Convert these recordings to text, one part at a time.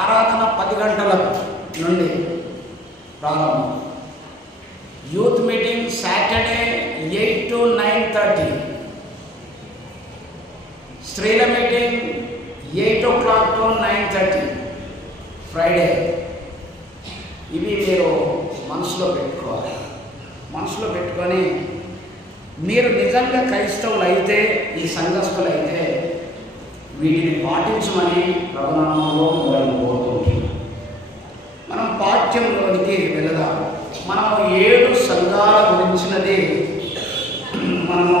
ఆరాధన 10 గంటల నుండి ప్రారంభం. 8 o'clock to 9:30 ఫ్రైడే. ఇవి మీరు మనసులో పెట్టుకోవాలి. మనసులో పెట్టుకొని మీరు నిజంగా క్రైస్తవులు అయితే, ఈ సంఘస్థులు అయితే వీటిని పాటించమని ప్రభునామంలో మిమ్మల్ని కోరుకుంటున్నాం. మనం పాఠ్యంలోనికి వెళదాం. మనం 7 సంఘాల గురించినది మనము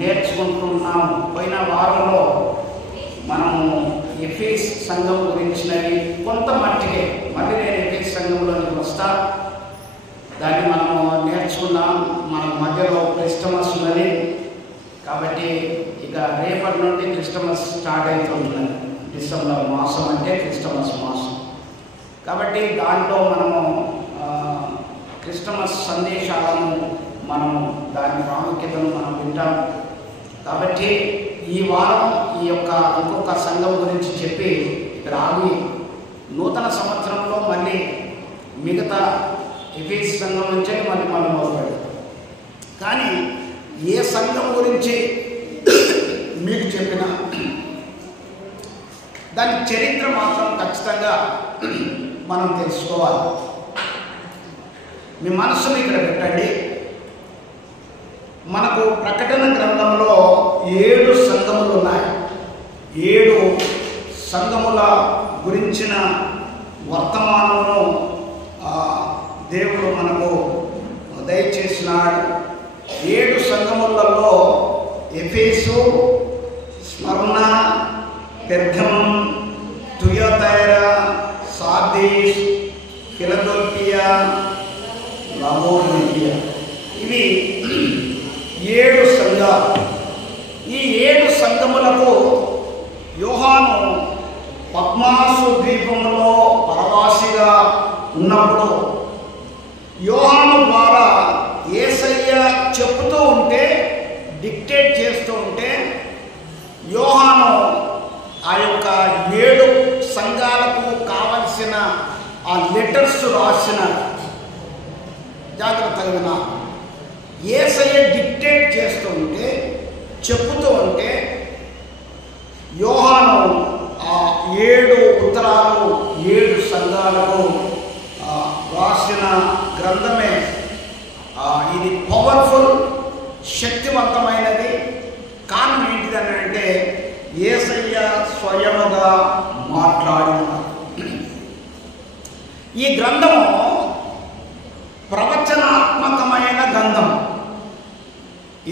నేర్చుకుంటున్నాం. పోయిన వారంలో మనము ఎఫెస్ సంఘం గురించినవి కొంత మట్టికే, మళ్ళీ నేను ఎఫెస్ సంఘంలోనికి వస్తా, దాన్ని మనము నేర్చుకున్నాం. మన మధ్యలో క్రిస్టమస్ ఉన్నది కాబట్టి ఇక రేపటి నుండి క్రిస్టమస్ స్టార్ట్ అవుతుంది. డిసెంబర్ మాసం అంటే క్రిస్టమస్ మాసం కాబట్టి దాంట్లో మనము క్రిస్టమస్ సందేశాలను మనం దాని ప్రాముఖ్యతను మనం వింటాం. కాబట్టి ఈ వారం ఈ యొక్క ఇంకొక సంఘం గురించి చెప్పి ఇక్కడ ఆగి నూతన సంవత్సరంలో మళ్ళీ మిగతా ఎఫెస్ సంఘం నుంచే మళ్ళీ మనం మొదలుపెడతాం. కానీ ఏ సంఘం గురించి మీకు చెప్పినా దాని చరిత్ర మాత్రం ఖచ్చితంగా మనం తెలుసుకోవాలి. మీ మనస్సును ఇక్కడ పెట్టండి. మనకు ప్రకటన గ్రంథంలో 7 సంఘములు ఉన్నాయి. 7 సంఘముల గురించిన వర్తమానమును దేవుడు మనకు దయచేసినాడు. 7 సంఘములలో ఎఫెసు, స్మరణ, పెర్గమం, తుయతైరా, సార్దీస్, ఫిలదెల్ఫియా, లవోదికియా, ఇవి 7 సంఘాలు. ఈ 7 సంఘములకు యోహాను పద్మాసు ద్వీపంలో పరవాసిగా ఉన్నప్పుడు యోహాను ద్వారా యేసయ్య చెప్తూ ఉంటే, డిక్టేట్ చేస్తూ ఉంటే యోహాను ఆ యొక్క 7 సంఘాలకు కావలసిన ఆ లెటర్స్ రాసిన. జాగ్రత్తగా వినా, యేసయ్య డిక్టేట్ చేస్తూ ఉంటే, చెప్పుతూ ఉంటే యోహాను ఆ 7 ఉత్తరాలు 7 సంఘాలకు రాసిన గ్రంథమే. ఇది పవర్ఫుల్, శక్తివంతమైనది. కారణం ఏంటిదని అంటే యేసయ్య స్వయముగా మాట్లాడిన ఈ గ్రంథము ప్రవచనాత్మకమైన గ్రంథం.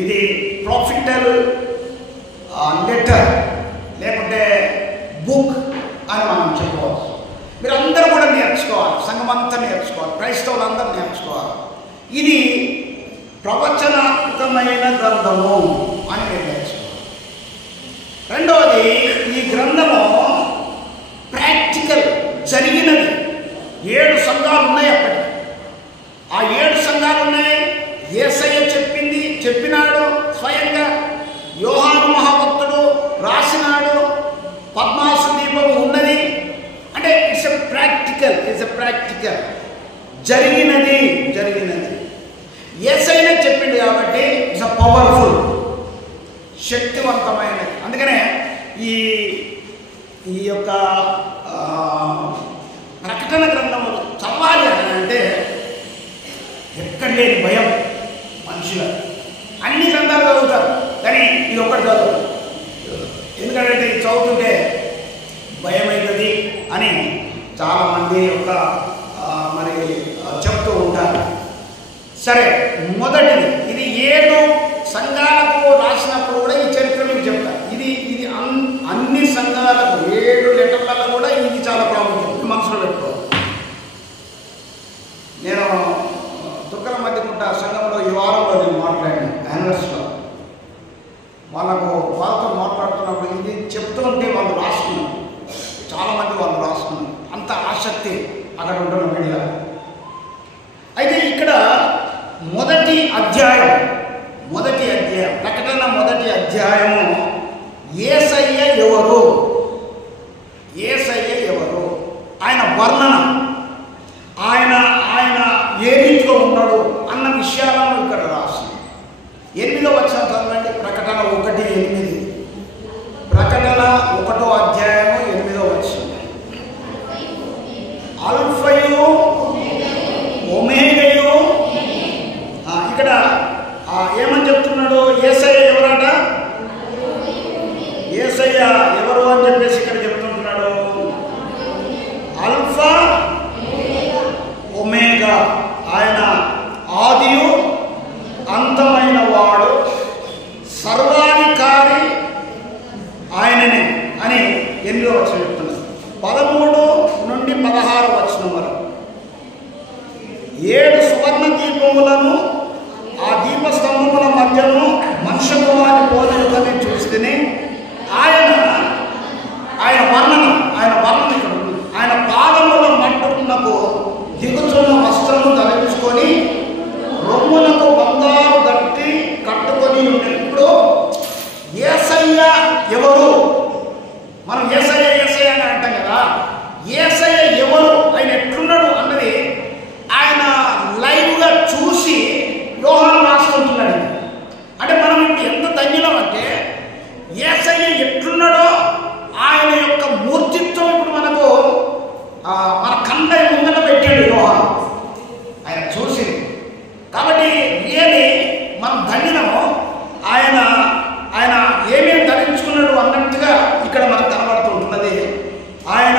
ఇది ప్రాఫిటల్ లెటర్ లేకుంటే బుక్ అని మనం చెప్పవచ్చు. మీరందరూ కూడా నేర్చుకోవాలి, సంఘం అంతా నేర్చుకోవాలి, క్రైస్తవులందరూ నేర్చుకోవాలి. ఇది ప్రవచనాత్మకమైన గ్రంథము అని మీరు నేర్చుకోవాలి. రెండవది, ఈ గ్రంథము ప్రాక్టికల్, జరిగినది. 7 సంఘాలు ఉన్నాయి. అప్పటికి ఆ 7 సంఘాలు ఉన్నాయి. యేసయ్య చెప్పినాడు స్వయంగా. యోహాను మహాభక్తుడు రాసినాడు. పద్మాసు దీపం ఉన్నది. అంటే ఇట్స్ ఎ ప్రాక్టికల్, జరిగినది. యేసయ్యనే చెప్పింది కాబట్టి ఇట్స్ ఎ పవర్ఫుల్, శక్తివంతమైనది. అందుకనే ఈ యొక్క ప్రకటన గ్రంథం చదవాలి అని అంటే ఎక్కడ లేని భయం మనుషులు. అన్ని గ్రంథాలు చదువుతారు కానీ ఇది ఒక్కటి చదువు. ఎందుకంటే ఇది చదువుతుంటే భయం అవుతుంది అని చాలామంది ఒక మరి చెప్తూ ఉంటారు. సరే, మొదటిది ఇది 7 సంఘాలకు రాసినప్పుడు కూడా ఈ చరిత్ర మీకు చెప్తారు. ఇది అన్ని సంఘాలకు 7 లెటర్లలో కూడా ఇది చాలా ప్రాముఖ్యం, మనసులో పెట్టుకోవాలి. నేను దుర్గల మధ్యకుంట సంఘంలో ఈ వారంలో నేను మాట్లాడినా యానివర్సరీలో. వాళ్ళతో మాట్లాడుతున్నప్పుడు ఇది చెప్తూ ఉంటే వాళ్ళు రాసుకున్నారు. చాలామంది వాళ్ళు రాసుకున్నారు. అంత ఆసక్తి అక్కడ ఉంటున్న వీళ్ళ. అయితే ఇక్కడ మొదటి అధ్యాయం ప్రకటన మొదటి అధ్యాయము యేసయ్య ఎవరు, ఆయన వర్ణన, ఆయన ఏ రీతిలో ఉన్నాడు అన్న విషయాలను ఇక్కడ రాసి 8వ వచనం చదవండి. ప్రకటన 1:8. ప్రకటన 1వ అధ్యాయము 8వ వచనం చెప్తున్నారు. 13 నుండి 16 వచనం వరకు 7 సువర్ణ దీపములను ఆ దీపస్తంభముల మధ్యను మనుష్య కుమారుని పోలికని చూస్తేనే ఆయన వర్ణన ఇక్కడ ఉంది. ఆయన పాదముల మట్టుకున్నకు దిగుచున్న వస్త్రము ధరించుకొని రొమ్ములకు బంగారు దట్టి కట్టుకొని ఉండే. ఇప్పుడు యేసయ్య ఎవరు? మనం యేసయ్య అని అంటాం కదా. యేసయ్య ఎవరు, ఆయన ఎట్లున్నాడు అన్నది ఆయన లైవ్గా చూసి యోహాను రాసుకుంటున్నాడు. అంటే మనం ఇప్పుడు ఎంత ధన్యులం అంటే యేసయ్య ఎట్లున్నాడో ఆయన యొక్క మూర్తిత్వం ఇప్పుడు మనకు మన కండ ముందట పెట్టాడు యోహాను, ఆయన చూసి. కాబట్టి రియలీ మనం ధన్యులము. ఆయన ఏమేమి ధరించుకున్నాడు అన్నట్టుగా ఇక్కడ మనకు కనబడుతూ ఉంటున్నది. ఆయన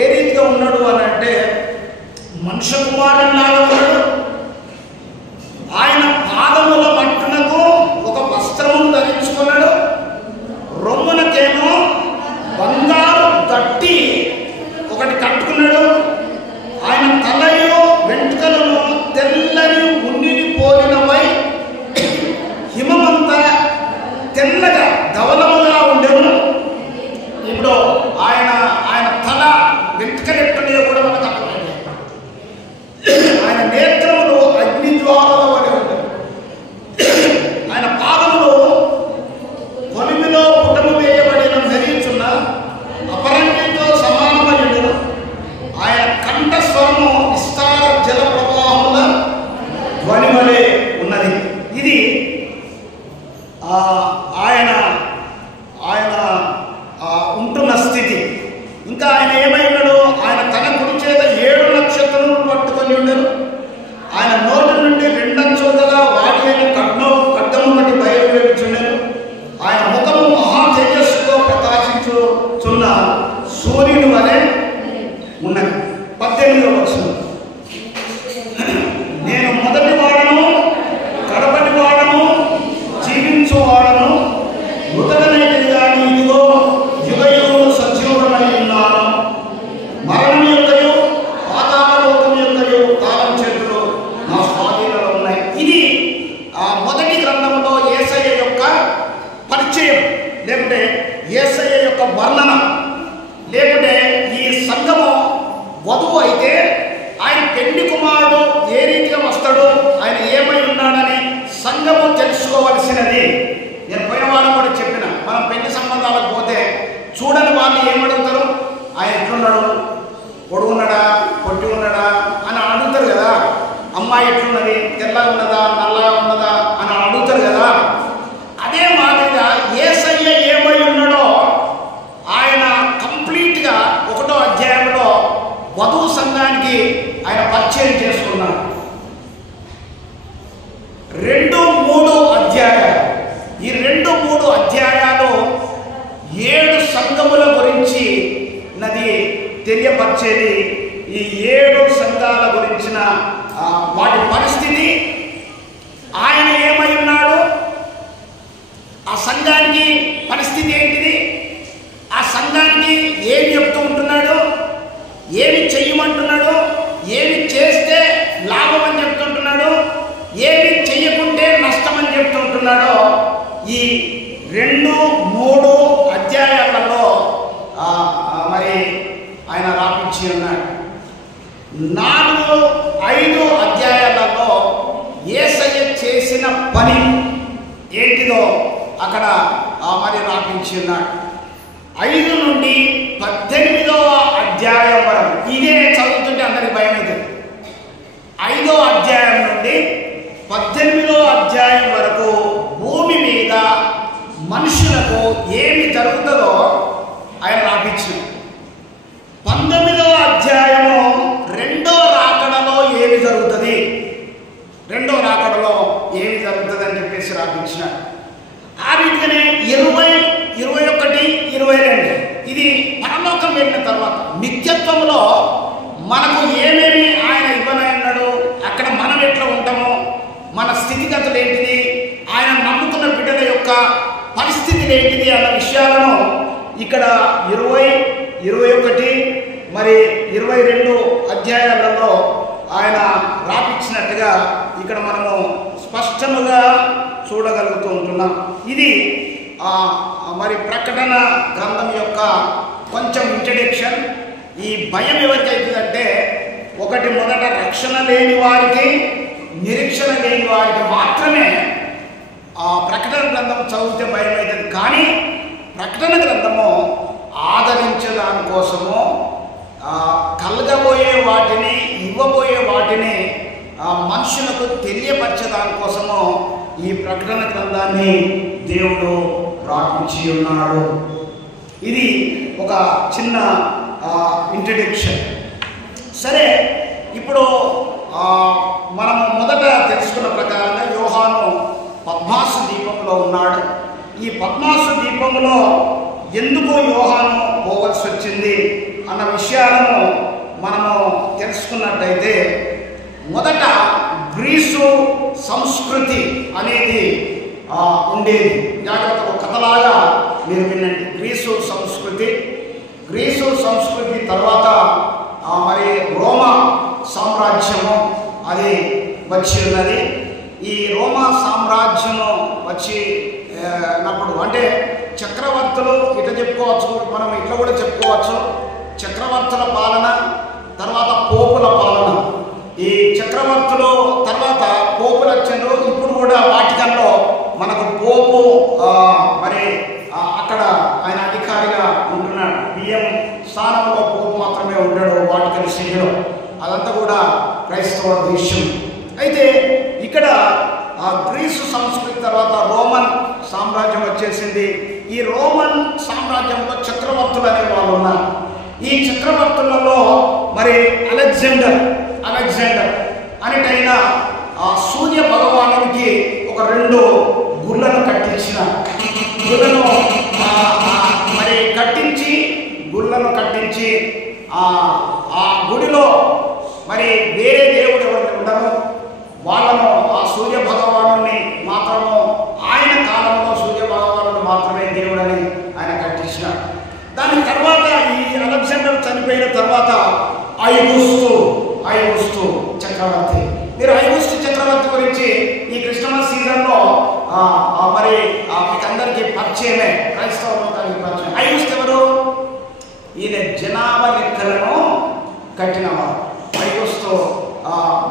ఏ రీతిగా ఉన్నాడు అని అంటే మనుష్య కుమారునిలాగా ఉన్నాడు. ఆయన పాదముల మట్టునకు ఒక వస్త్రమును ధరించుకున్నాడు. రొమ్మునకేమో బంగారు దట్టి ఒకటి కట్టుకున్నాడు. ఆయన తలయు వెంట్రుకలను తెల్లని ఉన్నిని పోలినవై హిమమంతా తెల్లగా ధవలముగా ఉండెను. ఇప్పుడు ఆయన తల వెంట్రుకలు ఎట్టున్నాయో కూడా మనకు అర్థమైంది. ఆయన నేత్రములు అగ్ని జ్వాలల వలె ఉండేవి. ఆయన పాదములు కొలిమిలో పుటము వేయబడిన మెరీచున్న అపరంజితో సమానమై ఉండెను. ఆయన కంఠస్వరము విస్తార జల ప్రవాహముల ధ్వని వలె ఉన్నది. ఇది ఆయన ఉంటున్న స్థితి. ఇంకా ఆయన ఏమై ఉన్నాడు? ఆయన తన కుడి చేత 7 నక్షత్రములు పట్టుకొని ఉండరు. ఆయన నోటి నుండి 2 అంచులు గల వాడి అయిన ఖడ్గము ఒకటి బయలువెళ్ళుచుండెను. ఆయన ముఖము మహా తేజస్సుతో ప్రకాశించుచున్న సూర్యుని వలె ఉన్నది. 18వ వచనం, నేను మొదటి వాడను కడపటి వాడను జీవించువాడను మృతనైతిని కానీ ఇదిగో యుగయుగములు సజీవుడనై ఉన్నాను. మరణం యొక్కయు పాతాళ లోకం యొక్కయు తాళం చేతులు నా స్వాధీనంలో ఉన్నాయి. ఇది మొదటి గ్రంథంలో యేసయ్య యొక్క పరిచయం, లేకుంటే యేసయ్య యొక్క వర్ణన, లేకుంటే ఈ సంఘము వధువు అయితే ఆయన పెళ్లి కుమారుడు ఏ రీతిగా వస్తాడు, ఆయన ఏమై ఉన్నాడని సంఘము తెలుసుకోవలసినది. నేను పోయిన వారం కూడా చెప్పిన, మనం పెళ్లి సంబంధాలకు పోతే చూడని వాళ్ళు ఏమడుగుతారు? ఆయన ఎట్లున్నాడు, పొడుగున్నాడా పొట్టి ఉన్నాడా అని అడుగుతారు కదా. అమ్మాయి ఎట్లున్నది, తెల్లగా ఉన్నదా నల్లగా ఉన్నదా అని అడుగుతారు కదా. అదే మాదిరిగా యేసయ్య ఏమై ఉన్నాడో ఆయన కంప్లీట్గా 1వ అధ్యాయంలో వధువు సంఘానికి ఆయన పరిచయం చేసుకున్నాడు. 2, 3 అధ్యాయాలు, ఈ 2, 3 అధ్యాయాలు 7 సంఘముల గురించి నది తెలియపరిచేది. ఈ 7 సంఘాల గురించిన వాటి పరిస్థితి, ఆయన ఏమై ఉన్నాడు, ఆ సంఘానికి పరిస్థితి ఏంటిది, ఆ సంఘానికి ఏమి చెప్తూ ఉంటున్నాడు, ఏమి చెయ్యమంటున్నాడు, ఏమి చేస్తే లాభం అని చెప్తుంటున్నాడు, ఏమి చెయ్యకుంటే నష్టం అని చెప్తుంటున్నాడో ఈ 2, 3 అధ్యాయాలలో మరి ఆయన రాపించి ఉన్నాడు. 4, 5 అధ్యాయాలలో యేసయ్య చేసిన పని ఏంటిదో అక్కడ మరి రాపించి ఉన్నాడు. 5 నుండి 18వ అధ్యాయం వరకు ఇదే చదువుతుంటే అందరికి భయం అవుతుంది. 5వ అధ్యాయం నుండి 18వ అధ్యాయం వరకు భూమి మీద మనుషులకు ఏమి జరుగుతుందో ఆయన రాపించాడు. 19వ అధ్యాయము 2వ రాకడలో ఏమి జరుగుతుంది, 2వ రాకడలో ఏమి జరుగుతుంది అని చెప్పేసి రాపించినాడు. ఆ రీతిగానే 20, 21, 22 ఇది పరలోకం వెళ్ళిన తర్వాత నిత్యత్వంలో మనకు ఏమేమి ఆయన ఇవ్వనన్నాడు, అక్కడ మనం ఎట్లా ఉంటామో, మన స్థితిగతులు ఏంటిది, ఆయన నమ్ముకున్న బిడ్డల యొక్క పరిస్థితులు ఏంటిది అన్న విషయాలను ఇక్కడ 20, 21 మరి 22 అధ్యాయాలలో ఆయన రాపించినట్టుగా ఇక్కడ మనము స్పష్టముగా చూడగలుగుతూ ఉంటున్నాం. ఇది మరి ప్రకటన గ్రంథం యొక్క కొంచెం ఇంట్రడక్షన్. ఈ భయం ఎవరికైతుందంటే, ఒకటి మొదట రక్షణ లేని వారికి, నిరీక్షణ లేని వారికి మాత్రమే ఆ ప్రకటన గ్రంథం చదివితే భయం అవుతుంది. కానీ ప్రకటన గ్రంథము ఆదరించే దానికోసము, కలగబోయే వాటిని, ఇవ్వబోయే వాటిని మనుషులకు తెలియపరిచే దానికోసము ఈ ప్రకటన గ్రంథాన్ని దేవుడు రాపించి ఉన్నాడు. ఇది ఒక చిన్న ఇంట్రడక్షన్. సరే, ఇప్పుడు మనము మొదట తెలుసుకున్న ప్రకారంగా యోహాను పద్మాసు దీపంలో ఉన్నాడు. ఈ పద్మాసు దీపంలో ఎందుకు యోహాను పోవలసి వచ్చింది అన్న విషయాలను మనము తెలుసుకున్నట్టయితే, మొదట గ్రీసు సంస్కృతి అనేది ఉండేది. జాగ్రత్తగా కథలాగా మీరు వినండి. గ్రీసు సంస్కృతి తర్వాత మరి రోమా సామ్రాజ్యము అది వచ్చి ఉన్నది. ఈ రోమా సామ్రాజ్యము వచ్చినప్పుడు అంటే చక్రవర్తులు ఇట్లా చెప్పుకోవచ్చు, మనం ఇట్లా కూడా చెప్పుకోవచ్చు. చక్రవర్తుల పాలన, తర్వాత పోపుల పాలన. ఈ చక్రవర్తులు తర్వాత పోపులు వచ్చారు. ఇప్పుడు కూడా వాటికల్లో మనకు పోపు మరి అక్కడ ఆయన అధికారిగా ఉంటున్నాడు. బియ్యం స్థానంలో పోపు మాత్రమే ఉంటాడు వాటికన్ సిటీలో. అదంతా కూడా క్రైస్తవ దేశం. అయితే ఇక్కడ గ్రీసు సంస్కృతి తర్వాత రోమన్ సామ్రాజ్యం వచ్చేసింది. ఈ రోమన్ సామ్రాజ్యంలో చక్రవర్తులు అనే వాళ్ళు ఉన్నారు. ఈ చక్రవర్తులలో మరి అలెగ్జాండర్ అనేటైన సూర్య భగవానునికి ఒక 2 గుళ్ళను కట్టించిన గుళ్ళను కట్టించి ఆ గుడిలో మరి వేరే దేవుడు ఎవరు ఉండరు. వాళ్ళను ఆ సూర్య భగవాను మాత్రము, ఆయన కాలంలో సూర్య భగవాను మాత్రమే దేవుడని ఆయన కట్టించినాడు. దాని తర్వాత ఈ అలెగ్జాండర్ చనిపోయిన తర్వాత ఐగుస్తు చక్రవర్తి. మీరు ఐగుస్తు చక్రవర్తి గురించి ఈ క్రిస్టమస్ సీజన్లో మరి మీకు అందరికీ పరిచయమే, క్రైస్తవ లోకానికి పరిచయం. ఐగుస్తు ఎవరు? ఈయన జనాభా లెక్కలను కట్టినవారు. ఐగుస్తు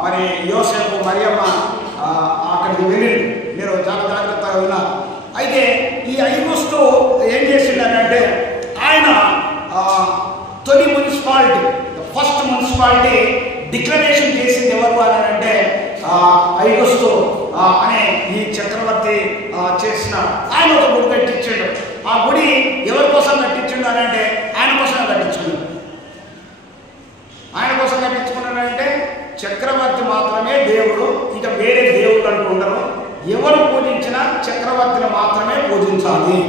మరి యోసేపు మరియమ్మ అక్కడికి వెళ్ళి మీరు జాగ్రత్తగా విన్నారు. అయితే ఈ ఐగుస్తు ఏం చేసిండనంటే, ఆయన తొలి మున్సిపాలిటీ, ఫస్ట్ మున్సిపాలిటీ డిక్లరేషన్ చేసింది ఎవరు అని అంటే ఐగుస్తు అనే ఈ చక్రవర్తి చేసిన ఆయన ఒక గుడి కట్టించాడు. ఆ గుడి ఎవరి కోసం కట్టించాడు అని అంటే ఆయన కోసం కట్టించుకున్నాడు. ఆయన కోసం కట్టించుకున్నాడంటే చక్రవర్తి మాత్రమే దేవుడు, ఇక వేరే దేవుళ్ళు అంటూ ఉండరు. ఎవరు పూజించినా చక్రవర్తిని మాత్రమే పూజించాలి.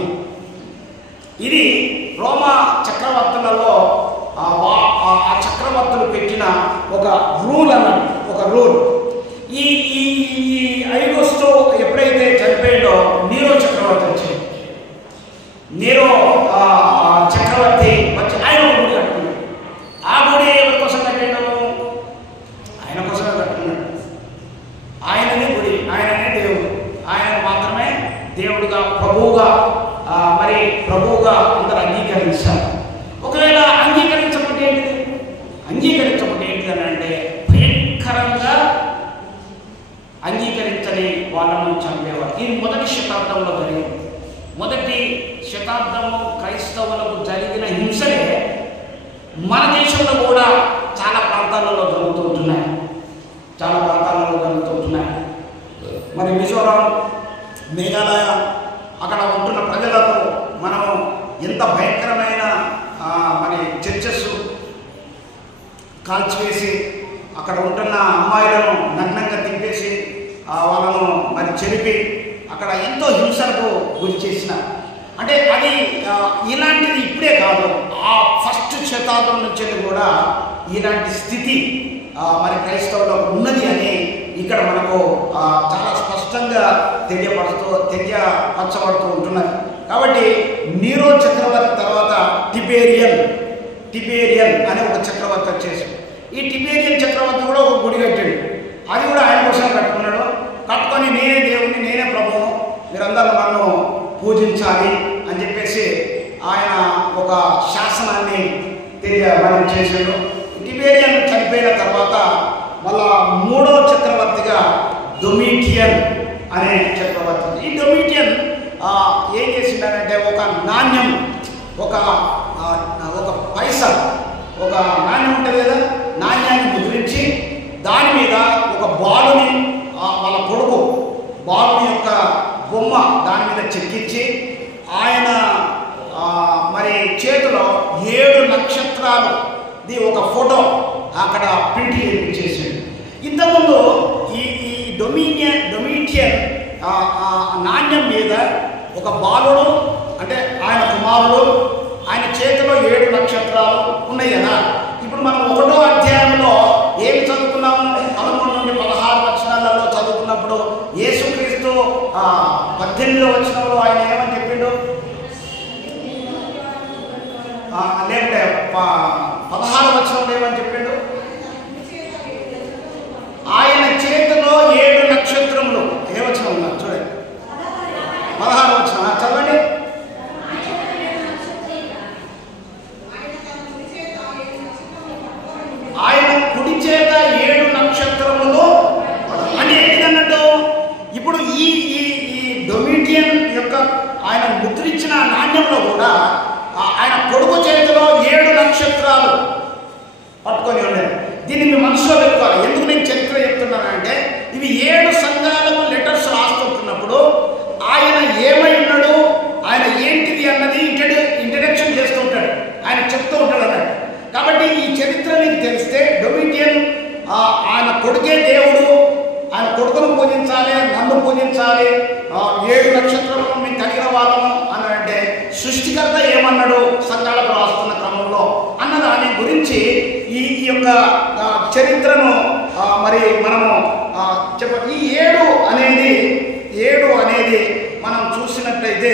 ఇది రోమా చక్రవర్తులలో ఆ చక్రవర్తులు పెట్టిన ఒక రూల్ అన్నట్టు, ఒక రూల్. ఈ ఐగుస్తు ఎప్పుడైతే చనిపోయిందో నీరో చక్రవర్తి వచ్చాడు. నీరో చక్రవర్తి వచ్చి ఆయన గుడి కట్టుకున్నాడు. ఆ గుడి ఎవరి కోసం కట్టాడు? ఆయన కోసమే కట్టుకున్నాడు. ఆయననే గుడి, ఆయననే దేవుడు, ఆయన మాత్రమే దేవుడుగా, ప్రభువుగా అందరూ అంగీకరించారు. ఒకవేళ అంగీకరించకపోతే ఏంటిది అని అంటే భయంకరంగా అంగీకరించని వాళ్ళను చంపేవారు. ఇది మొదటి శతాబ్దంలో జరిగింది. మొదటి శతాబ్దము క్రైస్తవులకు జరిగిన హింసలే మన దేశంలో కూడా చాలా ప్రాంతాలలో జరుగుతుంటున్నాయి. మరి మిజోరాం, మేఘాలయ అక్కడ ఉంటున్న ప్రజలకు మనము ఎంత భయంకరమైన మరి చర్చెస్ కాల్చివేసి అక్కడ ఉంటున్న అమ్మాయిలను నగ్నంగా తిప్పేసి వాళ్ళను మరి చెరిపి అక్కడ ఎంతో హింసలకు గురి చేసిన. అంటే అది ఇలాంటిది ఇప్పుడే కాదు, ఆ ఫస్ట్ శతాబ్దం నుంచి కూడా ఇలాంటి స్థితి మరి క్రైస్తవులో ఉన్నది అని ఇక్కడ మనకు చాలా స్పష్టంగా తెలియపరచబడుతూ ఉంటున్నది. కాబట్టి నీరో చక్రవర్తి తర్వాత టిబేరియన్ అనే ఒక చక్రవర్తి వచ్చేసాడు. ఈ టిబేరియన్ చక్రవర్తి కూడా ఒక గుడి కట్టాడు. అది కూడా ఆయన కోసం కట్టుకున్నాడు. కట్టుకొని నేనే దేవుని, నేనే ప్రభువును, మీరందరూ నన్ను పూజించాలి అని చెప్పేసి ఆయన ఒక శాసనాన్ని మనం చేశాడు. టిబేరియన్ చనిపోయిన తర్వాత మళ్ళా మూడో చక్రవర్తిగా డొమిటియన్ అనే చక్రవర్తి. ఈ డొమిటియన్ ఏం చేసిందంటే ఒక నాణ్యం, ఒక పైసా, ఒక నాణ్యం ఉంటుంది కదా, నాణ్యాన్ని ముద్రించి దాని మీద ఒక బాలుని, వాళ్ళ కొడుకు బాలుని యొక్క బొమ్మ దాని మీద చెక్కించి ఆయన మరి చేతిలో 7 నక్షత్రాలుది ఒక ఫోటో అక్కడ ప్రింట్ చేయించేసాడు. ఇంతకుముందు ఈ డొమిటియన్ నాణ్యం మీద ఒక బాలుడు, అంటే ఆయన కుమారుడు, ఆయన చేతిలో 7 నక్షత్రాలు ఉన్నాయి కదా. ఇప్పుడు మనం 1వ అధ్యాయంలో ఏమి చదువుకున్నాము? 13 నుండి 16 వచనాలలో చదువుకున్నప్పుడు యేసుక్రీస్తు 18వ వచనంలో ఆయన ఏమని చెప్పిండు? లేకుంటే 16వ వచనంలో ఏమని చెప్పిండు? ఆయన చేతిలో 7 నక్షత్రములు. ఏ వచనం ఉన్నారు చూడండి, 16వ వచనం చదవండి. ఆయన కుడి చేత 7 నక్షత్రములు అంటే ఏంటన్నట్టు, ఇప్పుడు ఈ డొమిటియన్ యొక్క ఆయన ముద్రించిన నాణ్యంలో కూడా ఆయన కొడుకు చేతిలో 7 నక్షత్రాలు పట్టుకొని ఉండేది. దీన్ని మీ మనసులో పెట్టుకోవాలి. ఎందుకు నేను చరిత్ర చెప్తున్నానంటే, ఇవి 7 సంఘాలకు లెటర్స్ రాస్తున్నప్పుడు ఆయన ఏమై ఉన్నాడు, ఆయన ఏంటిది అన్నది ఇంట్రడక్షన్ చేస్తూ ఉంటాడు, ఆయన చెప్తూ ఉంటాడు అన్నాడు. కాబట్టి ఈ చరిత్ర నీకు తెలిస్తే డొమిటియన్ ఆయన కొడుకే దేవుడు, ఆయన కొడుకును పూజించాలి, నన్ను పూజించాలి, 7 నక్షత్రాలను మేము కలిగిన వాళ్ళము అని అంటే సృష్టికర్త ఏమన్నాడు సంఘాలకు రాస్తున్న క్రమంలో అన్న దాని గురించి ఈ యొక్క చరిత్రను మరి మనము ఈ 7 అనేది మనం చూసినట్లయితే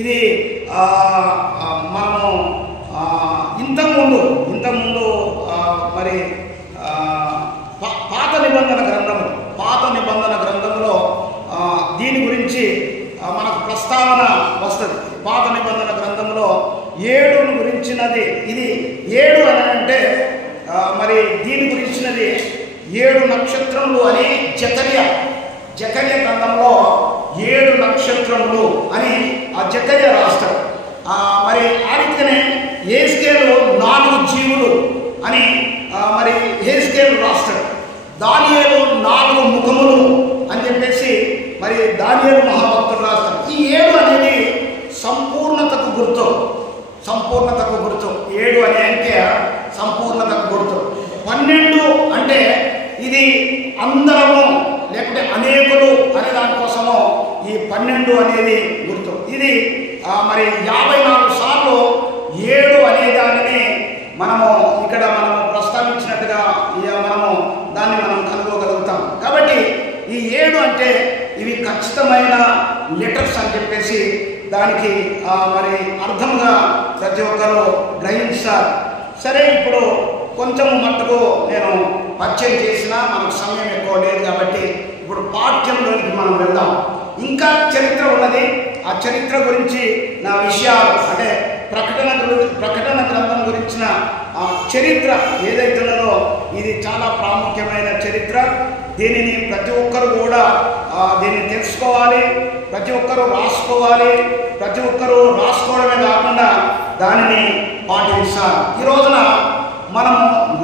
ఇది మనము ఇంతకుముందు మరి పాత నిబంధన గ్రంథంలో దీని గురించి మనకు ప్రస్తావన వస్తుంది. పాత నిబంధన గ్రంథంలో 7 గురించినది ఇది. 7 అని అంటే మరి దీని గురించినది 7 నక్షత్రములు అని జకర్య గ్రంథంలో 7 నక్షత్రములు అని ఆ జకర్య రాస్తాడు. మరి ఆ రీతిగానే యెహెజ్కేలు 4 జీవులు అని మరి యెహెజ్కేలు రాస్తాడు. దానియేలు 4 ముఖములు అని చెప్పేసి మరి దానియేలు మహాభక్తుడు రాస్తాడు. ఈ 7 అనేది సంపూర్ణతకు గుర్తు. 7 అనే అంకె సంపూర్ణతకు గుర్తు. 12 అంటే ఇది అందరము లేకుంటే అనేకులు అనే దానికోసము ఈ 12 అనేది గుర్తు. ఇది మరి 54 సార్లు 7 అనే దానిని మనము ఇక్కడ ప్రస్తావించినట్టుగా దాన్ని మనం కనుగోగలుగుతాం. కాబట్టి ఈ 7 అంటే ఇవి ఖచ్చితమైన లెటర్స్ అని చెప్పేసి దానికి మరి అర్థంగా ప్రతి ఒక్కరూ గ్రహించాలి. సరే, ఇప్పుడు కొంచెం మట్టుకు నేను పరిచయం చేసినా మనకు సమయం ఎక్కువ లేదు కాబట్టి ఇప్పుడు పాఠ్యంలోనికి మనం వెళ్దాం. ఇంకా చరిత్ర ఉన్నది. ఆ చరిత్ర గురించి నా విషయాలు అంటే ప్రకటన గ్రంథం గురించిన చరిత్ర ఏదైతే ఉన్నదో ఇది చాలా ప్రాముఖ్యమైన చరిత్ర. దీనిని ప్రతి ఒక్కరు కూడా దీన్ని తెలుసుకోవాలి, ప్రతి ఒక్కరూ రాసుకోవాలి. ప్రతి ఒక్కరూ రాసుకోవడమే కాకుండా దానిని పాటించాలి. ఈ రోజున మనం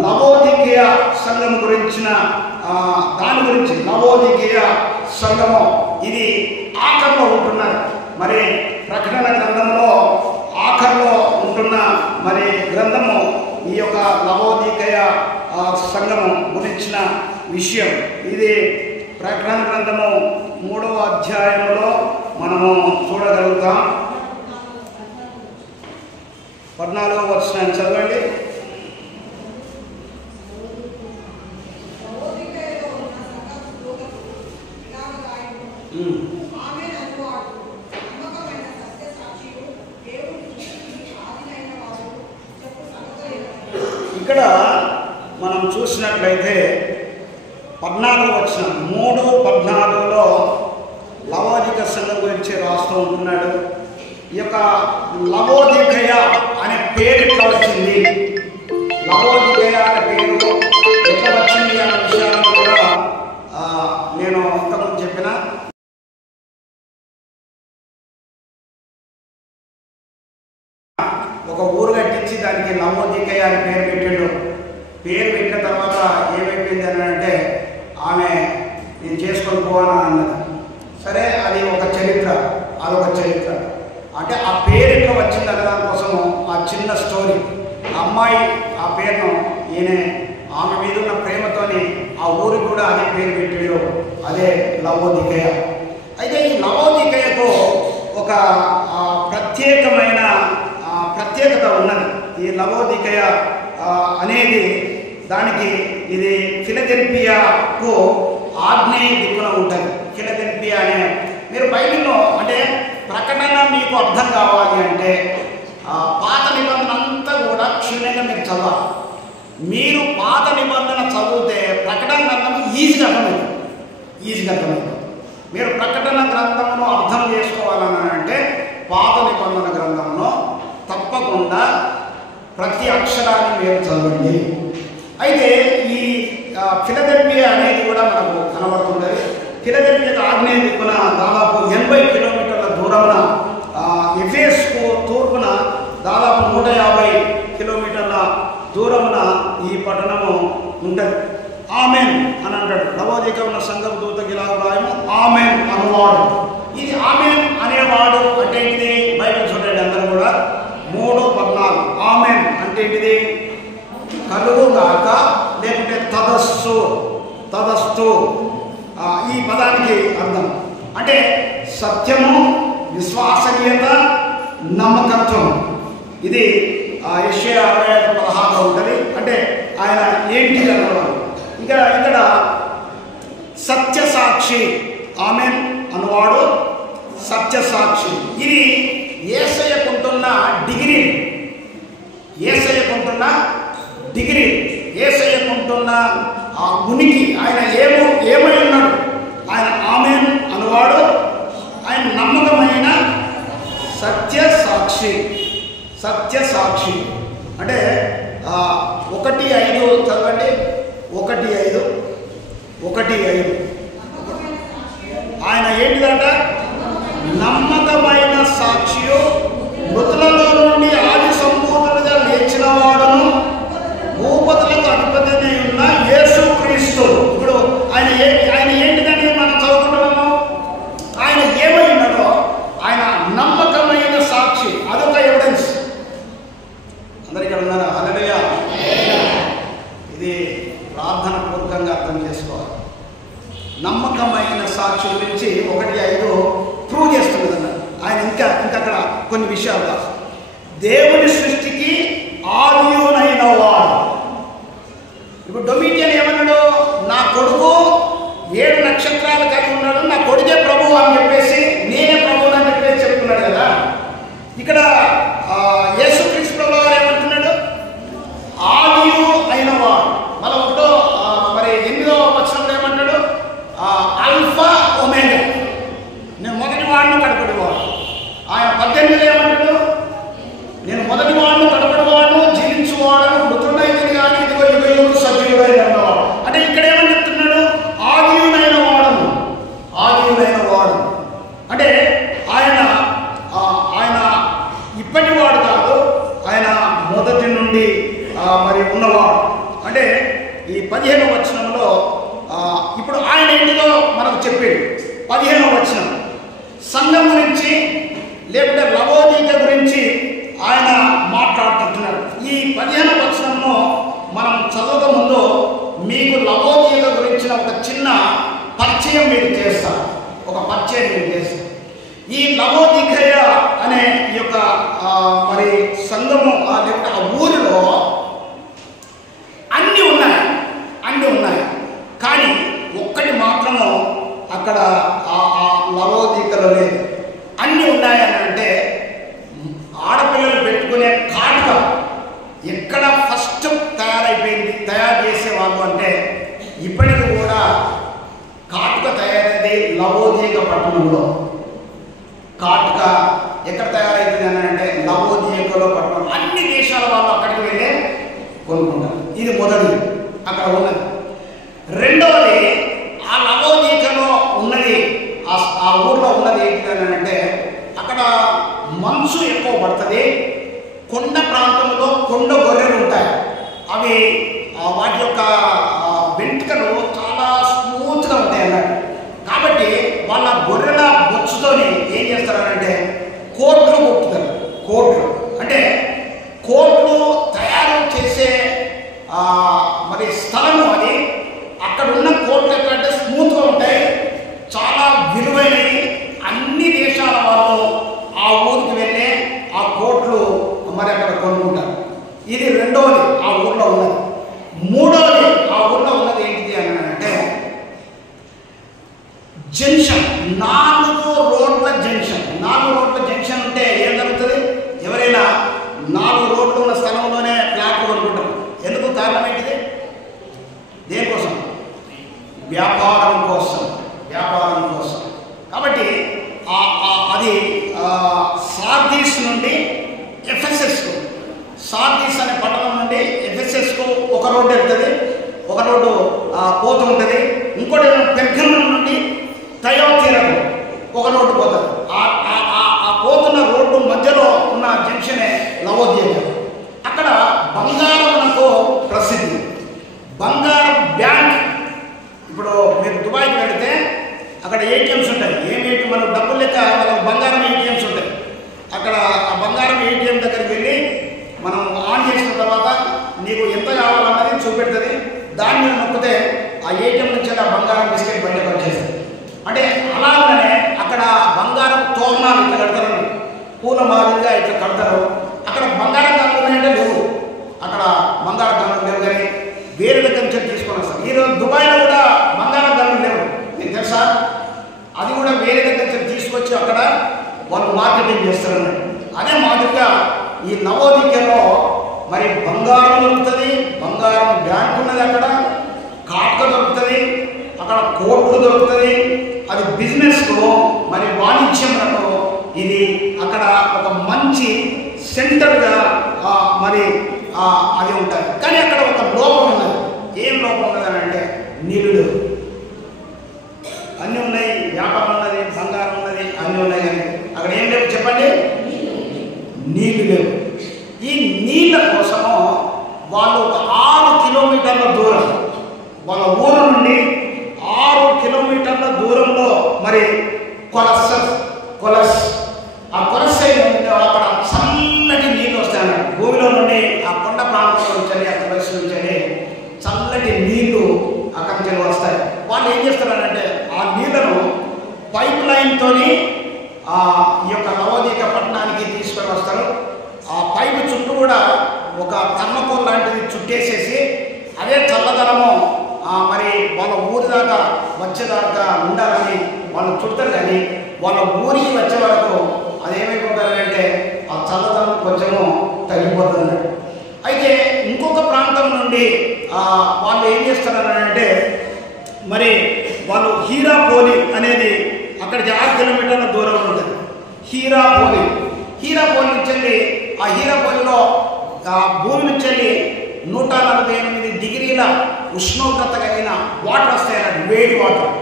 లవోదికీయ సంఘం గురించిన దాని గురించి లవోదికీయ సంఘము ఇది ఆఖరిలో ఉంటున్నది. మరి ప్రకటన గ్రంథంలో ఆఖరిలో ఉంటున్న మరి గ్రంథము ఈ యొక్క లవోదికీయ సంఘము గురించిన విషయం. ఇది ప్రకటన గ్రంథము 3వ అధ్యాయంలో మనము చూడగలుగుతాం. 14వ వచనం చదవండి. ఇక్కడ మనం చూసినట్లయితే 14 వచనం 3:14లో లవోదిక సంఘం గురించి రాస్తూ ఉంటున్నాడు. ఈ యొక్క లవోదికయ అనే పేరు ఎట్లా వచ్చింది, లవోదికయ అనే పేరు ఎట్లా వచ్చింది అనే విషయాలను కూడా నేను ఇంతకుముందు చెప్పిన. ఒక ఊరు కట్టించి దానికి లవోదికయ అని పేరు పెట్టాడు. పేరు పెట్టిన తర్వాత ఏమైపోయింది అని అంటే ఆమె నేను చేసుకొని పోవాలని అన్నది. సరే, అది ఒక చరిత్ర, అదొక చరిత్ర. అంటే ఆ పేరు ఎట్లా వచ్చింది అనే దానికోసము ఆ చిన్న స్టోరీ. ఆ అమ్మాయి ఆ పేరును ఈయన ఆమె మీద ఉన్న ప్రేమతోని ఆ ఊరికి కూడా అదే పేరు పెట్టాడు, అదే లవోదికయ. అయితే ఈ లవోదికయకు ఒక ప్రత్యేకమైన ప్రత్యేకత ఉన్నది. ఈ లవోదికయ అనేది దానికి ఇది ఫిలదెల్ఫియాకు ఆగ్నేయ దిక్కున ఉంటుంది. ఫిలదెల్ఫియా అనే మీరు బైబిల్లో అంటే ప్రకటన మీకు అర్థం కావాలి అంటే పాత నిబంధన అంతా కూడా క్షుణ్ణంగా మీరు చదవాలి. మీరు పాత నిబంధన చదివితే ప్రకటన గ్రంథం ఈజీగా అర్థమవుతుంది. మీరు ప్రకటన గ్రంథంలో అర్థం చేసుకోవాలని అంటే పాత నిబంధన గ్రంథంలో తప్పకుండా ప్రతి అక్షరాన్ని మీరు చదవండి. అయితే ఈ ఫిలదెల్ఫియా అనేది కూడా మనకు కనబడుతున్నది. ఫిలదెల్ఫియాకు ఆగ్నేయ దిక్కున దాదాపు 80 కిలోమీటర్ల దూరమున, ఎఫెసుకు తూర్పున దాదాపు 150 కిలోమీటర్ల దూరమున ఈ పట్టణము ఉంటుంది. ఆమెన్ అని అంటాడు. లవోదికయ ఉన్న సంఘం దూతకి ఇలా రాయము ఆమెన్ అనువాడు. ఇది ఆమెన్ అనేవాడు అంటే ఇది బైబిల్ చూడండి అందరూ కూడా 3:14 ఆమెన్ అంటే ఇది కలుగుగాక, లేకుంటే తదస్తు ఈ పదానికి అర్థం అంటే సత్యము, విశ్వసనీయత, నమ్మకత్వం. ఇది యెషయా 65:16 ఉంటుంది. అంటే ఆయన ఏంటి అన్నవాడు. ఇక్కడ సత్యసాక్షి, ఆమెన్ అనువాడు సత్యసాక్షి. ఇది యేసయ్యకుంటున్న డిగ్రీ, యేసయ్యకుంటున్న ఉనికి. ఆయన ఏమై ఉన్నాడు, ఆయన ఆమెన్ అనువాడు, ఆయన నమ్మకమైన సత్యసాక్షి. అంటే 1:5 చదవండి. 1:5 ఆయన ఏంటిదంట, నమ్మకమైన సాక్షియు, మృతులలో నుండి ఆది సంపూర్ణుడిగా లేచిన వాడును, భూపతులకు అధిపతి ఉన్న యేసుక్రీస్తు. ఇప్పుడు ఆయన ఏంటిదని మనం చదువుకుంటున్నాము. ఆయన ఏమై ఉన్నాడో ఆయన నమ్మకమైన సాక్షి. అదొక ఎవిడెన్స్. అందరు ఇక్కడ ఉన్నారా? హల్లెలూయా. ఇది ప్రార్థన పూర్వకంగా అర్థం చేసుకోవాలి. నమ్మకమైన సాక్షి గురించి 1:5 ప్రూవ్ చేస్తున్నది అన్నారు. ఆయన ఇంకా అక్కడ కొన్ని విషయాలు దేవుని సృష్టికి ఆదియునైన వాడు. ఇప్పుడు డొమిటియన్ ఏమన్నాడు, నా కొడుకు 7 నక్షత్రాలు కలిగి ఉన్నాడు, నా కొడుకే ప్రభువు అని చెప్పేసి, నేనే ప్రభువు అని చెప్పేసి చెప్తున్నాడు కదా. ఇక్కడ యేసుక్రీస్తు వారు ఏమంటున్నాడు, ఆదియు అయిన వాడు. మళ్ళీ 8వ వచనంలో ఏమంటాడు, ఆల్ఫా ఒమేగా, నేను మొదటి వాడిని కడపడి వాడు. ఆయన 18లో ఏమంటాడు, నేను మొదటి వాడిని కడపడి వాడు, జీవించువాడను, మృతుడైంది కానీ ఇదిగో యుగ సజీవుడైన వాడు. అంటే ఇక్కడ ఏమని చెప్తున్నాడు, ఆదియునైన వాడు. అంటే ఆయన ఇప్పటివాడు కాదు, ఆయన మొదటి నుండి ఉన్నవాడు. అంటే ఈ 15వ వచనంలో ఇప్పుడు ఆయన ఏంటిదో మనకు చెప్పాడు. 15వ వచనం సంఘం గురించి లేకుంటే లవోదిక గురించి ఆయన మాట్లాడుతుంటున్నాడు. ఈ 15వ వచనంలో మనం చదవక ముందు మీకు లవోదిక గురించిన ఒక చిన్న పరిచయం మీరు చేస్తారు. ఈ లవోదికయ అనే ఈ యొక్క సంఘము ఆ ఊరిలో అన్నీ ఉన్నాయి. కానీ ఒక్కటి మాత్రము అక్కడ లవోదికలో లేదు. అన్నీ ఉన్నాయని అంటే ఆడపిల్లలు పెట్టుకునే కాటుక ఎక్కడ ఫస్ట్ తయారై లవోదిక పట్టణంలో కాటుక ఎక్కడ తయారవుతుంది అని అంటే లవోదికలో పట్టణం అన్ని దేశాల వాళ్ళు అక్కడికి వెళ్ళే కొనుక్కుంటారు. ఇది మొదటిది అక్కడ ఉన్నది. రెండవది ఆ లవోదికలో ఉన్నది ఆ ఊర్లో ఉన్నది ఏంటి అని అంటే అక్కడ మంచు ఎక్కువ పడుతుంది. కొండ ప్రాంతంలో కొండ గొర్రెలు ఉంటాయి. అవి వాటి యొక్క వెంట్రుకలు చాలా స్మూత్గా ఉంటాయి అన్నట్టు. కాబట్టి వాళ్ళ గొర్రెల బొచ్చుతోని ఏం చేస్తారంటే కోట్లు కొట్టుతారు. కోట్లు అంటే కోట్లు తయారు చేసే మరి స్థలము అది. అక్కడ ఉన్న కోట్లు ఎక్కడంటే స్మూత్గా ఉంటాయి, చాలా విలువైనవి. అన్ని దేశాల వాళ్ళు ఆ ఊరికి వెళ్ళి ఆ కోట్లు మరి అక్కడ కొనుక్కుంటారు. ఇది రెండవది ఆ ఊర్లో ఉన్నది. మూడవది ఆ ఊర్లో ఉన్నది ఏంటిది అని అంటే జంక్షన్, 4 రోడ్ల జంక్షన్. 4 రోడ్ల జంక్షన్ ఉంటే ఏం జరుగుతుంది? ఎవరైనా 4 రోడ్లు ఉన్న స్థలంలోనే ఫ్లాట్ కొనుక్కుంటారు. ఎందుకు? కారణం ఏంటిది? దేనికోసం? వ్యాపారం కోసం. వ్యాపారం కోసం. కాబట్టి అది సార్దీస్ నుండి ఎఫెసెస్కు, సార్దీస్ అనే పట్టణం నుండి ఎఫెసెస్కు ఒక రోడ్డు వెళ్తుంది, ఒక రోడ్డు పోతూ ఉంటుంది. ఇంకోటి పెర్గమం నుండి తయోతీరకు ఒక రోడ్డు పోతుంది. ఆ పోతున్న రోడ్డు మధ్యలో ఉన్న జంక్షనే లవోదిక. అక్కడ బంగారమునకు ప్రసిద్ధి. బంగారం బ్యాంక్. ఇప్పుడు మీరు దుబాయ్కి వెళితే అక్కడ ఏటీఎంస్ ఉంటాయి. ఏమిటి మనకు డబ్బులు లెక్క వాళ్ళకి బంగారం ఏటీఎంస్ ఉంటాయి. అక్కడ ఆ బంగారం ఏటీఎం దగ్గరికి వెళ్ళి మనం ఆన్ చేసిన తర్వాత నీకు ఎంత కావాలన్నది చూపెడుతుంది. దాన్ని నొక్కితే ఆ ఏటీఎం నుంచి ఆ బంగారం బిస్కెట్ బయటకు వచ్చేస్తుంది. అంటే అలాగనే అక్కడ బంగారం తోరణాలు ఇట్లా కడతారు, పూల మాదిరిగా ఇట్లా కడతారు. అక్కడ బంగారం గనులు ఉన్నాయంటే లేవు, అక్కడ బంగారం గనులు లేవు. కానీ వేరే దగ్గర నుంచి తీసుకొని వస్తారు. ఈరోజు దుబాయ్లో కూడా బంగారం గనులు లేవు, మీకు తెలుసా? అది కూడా వేరే దగ్గర నుంచి తీసుకొచ్చి అక్కడ వాళ్ళు మార్కెటింగ్ చేస్తారు. అదే మాదిరిగా ఈ లవోదికలో మరి బంగారం దొరుకుతుంది, బంగారం బ్యాంక్ ఉన్నది, అక్కడ కాటుక దొరుకుతుంది, అక్కడ కోట్లు దొరుకుతుంది. అది బిజినెస్కు మరి వాణిజ్యంలో ఇది అక్కడ ఒక మంచి సెంటర్గా మరి అది ఉంటుంది. కానీ అక్కడ ఒక లోపం ఉన్నది. ఏం లోపం ఉన్నదని అంటే నీళ్ళు లేవు. అన్నీ ఉన్నాయి, వ్యాపారం ఉన్నది, బంగారం ఉన్నది, అన్నీ ఉన్నాయి. కానీ అక్కడ ఏం లేవు చెప్పండి? నీళ్ళు లేవు. ఈ నీళ్ళ కోసము వాళ్ళు ఒక 6 కిలోమీటర్ల దూరం, వాళ్ళ ఊరు నుండి 6 కిలోమీటర్ల దూరంలో మరి కొలస్ ఆ కొలస్ అక్కడ చల్లటి నీళ్ళు వస్తాయన్నమాట. భూమిలో నుండి ఆ కొండ ప్రాంతంలో నుంచి ఆ కొలస్ నుంచి చల్లటి నీళ్లు అక్కడి నుంచి వస్తాయి. వాళ్ళు ఏం చేస్తారంటే ఆ నీళ్లను పైప్ లైన్తో ఈ యొక్క లవోదిక పట్టణానికి తీసుకొని వస్తారు. ఆ పైపు చుట్టూ కూడా ఒక థర్మకోల్ లాంటిది చుట్టేసేసి అదే చల్లదనము మరి వాళ్ళ ఊరి దాకా వచ్చేదాకా ఉండాలని వాళ్ళు చుడతారు. కానీ వాళ్ళ ఊరికి వచ్చే వరకు అదేమైపోతారంటే ఆ చల్లదనం కొంచెము తగ్గిపోతుంది. అయితే ఇంకొక ప్రాంతం నుండి వాళ్ళు ఏం చేస్తున్నారంటే మరి వాళ్ళు హీరాపోలి అనేది అక్కడికి 6 కిలోమీటర్ల దూరంలో ఉంటుంది. హీరాపోలి నుంచి వెళ్ళి ఆ హీరాపోలిలో భూమి నుంచి వెళ్ళి 148 డిగ్రీల ఉష్ణోగ్రత కలిగిన వాటర్ వస్తాయన్నట్టు, వేడి వాటర్,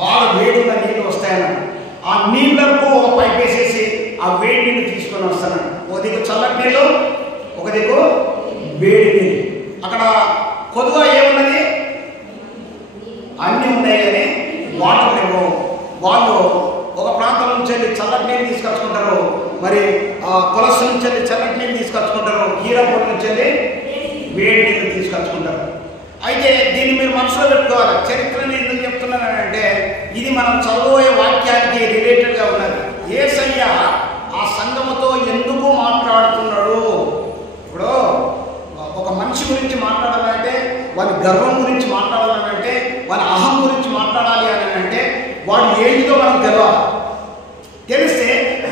బాగా వేడి ఉన్న నీళ్ళు వస్తాయన్నట్టు. ఆ నీళ్లకు ఒక పైప్ వేసేసి ఆ వేడి నీళ్ళు తీసుకొని వస్తానట్టు. ఒక దిక్కు చల్లటి నీళ్ళు, ఒక దిక్కు వేడి నీళ్ళు. అక్కడ కొద్దిగా ఏమున్నది? అన్నీ ఉన్నాయి కానీ వాటర్ లేవు. వాళ్ళు ఒక ప్రాంతం నుంచి వెళ్ళి చల్లటి నీళ్ళు తీసుకొచ్చుకుంటారు, మరి కొలస్ నుంచి వెళ్ళి చల్లటి నీళ్ళు తీసుకొచ్చుకుంటారు, హీరాపోలి నుంచి వెళ్ళి వేడి నీళ్ళు తీసుకొచ్చుకుంటారు. అయితే దీన్ని మీరు మనసులో పెట్టుకోవాలి. చరిత్రని ఎందుకు చెప్తున్నానంటే ఇది మనం చదవబోయే వాక్యానికి రిలేటెడ్గా ఉన్నది. యేసయ్య ఆ సంఘముతో ఎందుకు మాట్లాడుతున్నాడు? ఇప్పుడు ఒక మనిషి గురించి మాట్లాడాలంటే, వాడి గర్వం గురించి మాట్లాడాలంటే, వాడి అహం గురించి మాట్లాడాలి అని అంటే వాడు ఏంటిదో మనకు తెలియాలి. తెలిస్తే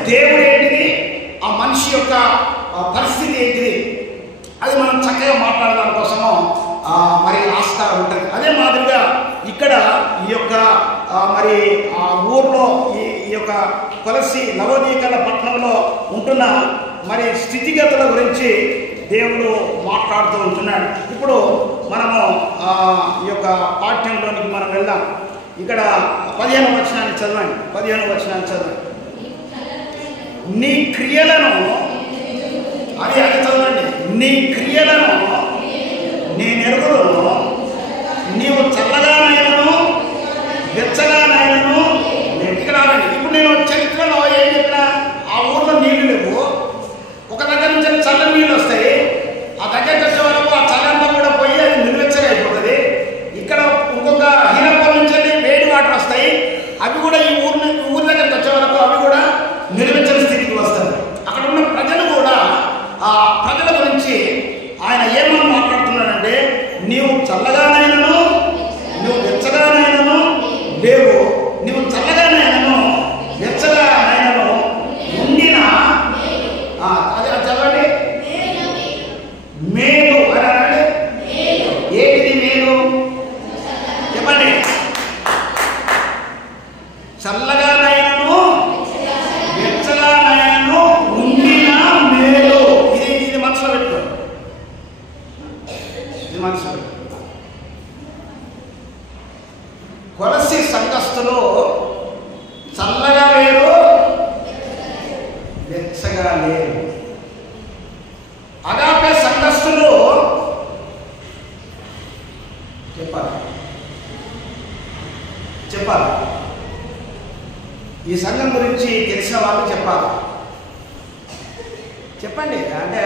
దేవుడు ఏంటిది, ఆ మనిషి యొక్క పరిస్థితి ఏంటిది, అది మనం చక్కగా మాట్లాడడం కోసము మరి ఆస్కారం ఉంటుంది. అదే మాదిరిగా ఇక్కడ ఈ యొక్క మరి ఆ ఊర్లో ఈ యొక్క కొలసి లవోదీకల పట్టణంలో ఉంటున్న మరి స్థితిగతుల గురించి దేవుడు మాట్లాడుతూ ఉంటున్నాడు. ఇప్పుడు మనము ఈ యొక్క పాఠ్యంలోనికి మనం వెళ్దాం. ఇక్కడ 15వ వచనాన్ని చదవండి. 15వ వచనాన్ని చదవండి. నీ క్రియలను అది చదవండి. నీ క్రియలను నేను ఎరుగును, నీవు చల్లగానైనను వెచ్చగానైనను. ఇక్కడ ఇప్పుడు నేను చరిత్రలో ఏం చెప్పినా, ఆ ఊర్లో నీళ్లు లేవు, ఒక దగ్గర నుంచి చల్లని నీళ్ళు వస్తాయి, ఆ దగ్గరికి వచ్చే వరకు ఆ చల్లంతా కూడా పోయి అది నిలువెచ్చగా అయిపోతుంది. ఇక్కడ ఇంకొక హీనపల్ నుంచి వేడి వాటర్ వస్తాయి, అవి కూడా ఈ ఊరి దగ్గరికి వచ్చే వరకు అవి కూడా నిలువెచ్చని స్థితికి వస్తాయి. అక్కడ ఉన్న ప్రజలు కూడా ఆ ప్రజల గురించి ఆయన ఏమని మాట్లాడుతున్నాడంటే, నీవు చల్లగానైనను నువ్వు వెచ్చగానైనను లేవు, నువ్వు చల్లగానైనను వెచ్చగానైనను ఉండిన అది చదవండి. మేలు అని ఏమిటి మేలు చెప్పండి. చల్లగానైనను వెచ్చగానైనను ఉండిన మేలు. ఇది మనసులో పెట్టుకోండి, ఇది మనసులో పెట్టుకోండి. కొలసి సంఘస్థులు చల్లగా లేరు, వెచ్చగా లేరు. అగాపే సంఘస్థులు చెప్పాలి. ఈ సంఘం గురించి తెలిసిన వాళ్ళు చెప్పాలి. చెప్పండి. అంటే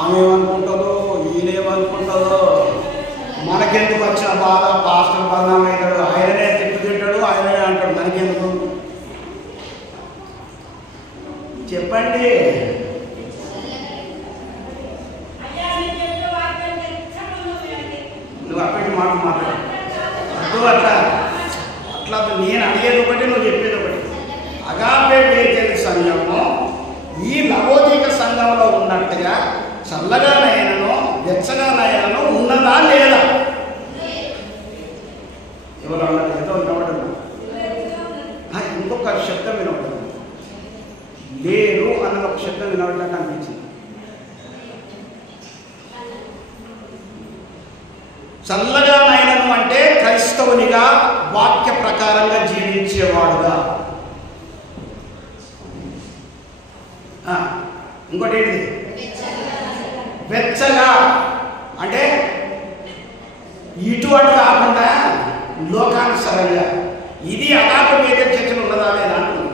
ఆమె ఏమనుకుంటుందో, ఈయనేమనుకుంటుందో, మనకెందుకు వచ్చిన బాధ, పాస్టర్ బదనాం అవుతాడు, ఆయననే తింటాడు, ఆయననే అంటాడు, మనకెందుకు చెప్పండి. నువ్వు అప్పటి మాట మాట్లాడు. అట్లా నేను అడిగేది ఒకటి, నువ్వు చెప్పేది ఒకటి. అగాపే బేతేలు సంఘము ఈ లవోదీక సంఘంలో ఉన్నట్టుగా చల్లగానైనను వెచ్చగానైనను ఉన్నదా లేదా? ఎవరు అన్నది ఏదో వినబడదు. ఇంకొక శబ్దం వినబడదు. లేరు అన్న ఒక శబ్దం వినబడినట్టు అనిపించింది. చల్లగానైనను అంటే క్రైస్తవునిగా వాక్య ప్రకారంగా జీవించేవాడుగా. ఇంకోటి ఏంటి? వెచ్చగా అంటే ఇటు అటు కాకుండా లోకానుసారంగా. ఇది అగాప మీద చర్చలు ఉన్నదా లేదా అంటున్నా.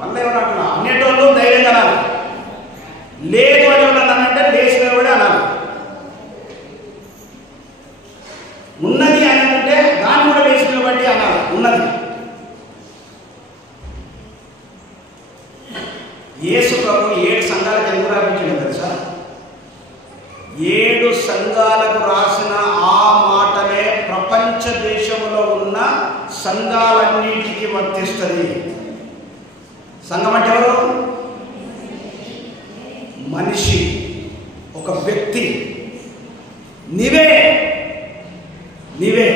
మళ్ళీ ఎవరు అంటున్నా? అన్నిటోళ్ళు ధైర్యంగా అనాలి. లేదు అని ఉన్నానంటే లేచిన కూడా అనాలి. ఉన్నది అని అంటే దాన్ని కూడా లేచిన బట్టి అనాలి. ఉన్నది. యేసు ప్రభు 7 సంఘాలకు ఎందుకు రాపించిందో తెలుసా? 7 సంఘాలకు రాసిన ఆ మాటలే ప్రపంచ దేశంలో ఉన్న సంఘాలన్నిటికీ వర్తిస్తుంది. సంఘం అంటే ఎవరు? మనిషి, ఒక వ్యక్తి. నీవే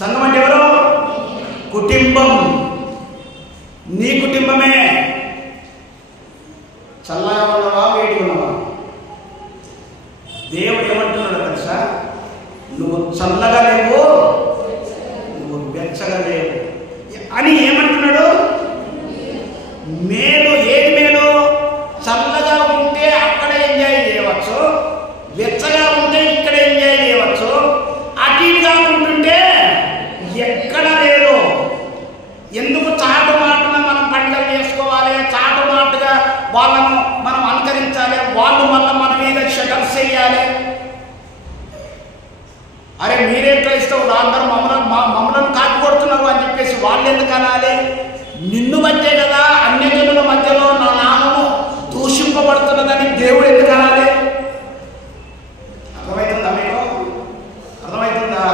సంఘం అంటే ఎవరు? కుటుంబం. నీ కుటుంబమే. చల్లగా ఉన్నవా, వేడిగా ఉన్నవా? దేవుడు ఏమంటున్నాడు తెలుసా? నువ్వు చల్లగా లేవు, నువ్వు వెచ్చగా లేవు అని ఏమంటున్నాడు? మేలు. ఏది మేలు? చల్లగా ఉంటే అక్కడ ఎంజాయ్ చేయవచ్చు, వెచ్చగా ఉంటే ఇక్కడ ఎంజాయ్ చేయవచ్చు. అటు ఇటుగా ఉంటుంటే ఎక్కడ లేదు. ఎందుకు చాటు మాటున మనం పండుగలు చేసుకోవాలి, చాటు మాటుగా వాళ్ళను మనం అనుకరించాలి, వాళ్ళు మళ్ళీ మన మీద షటర్స్ చేయాలి. అరే మీరే క్రైస్తవులు, అందరూ మమ్మల్ని కాపు కొడుతున్నారు అని చెప్పేసి వాళ్ళు ఎందుకు అనాలి? నిన్ను బట్టే కదా అన్యజనుల మధ్యలో నా నామము దూషింపబడుతున్నదని దేవుడు ఎందుకు అనాలి? అర్థమవుతుందా మీకు? అర్థమవుతుందా?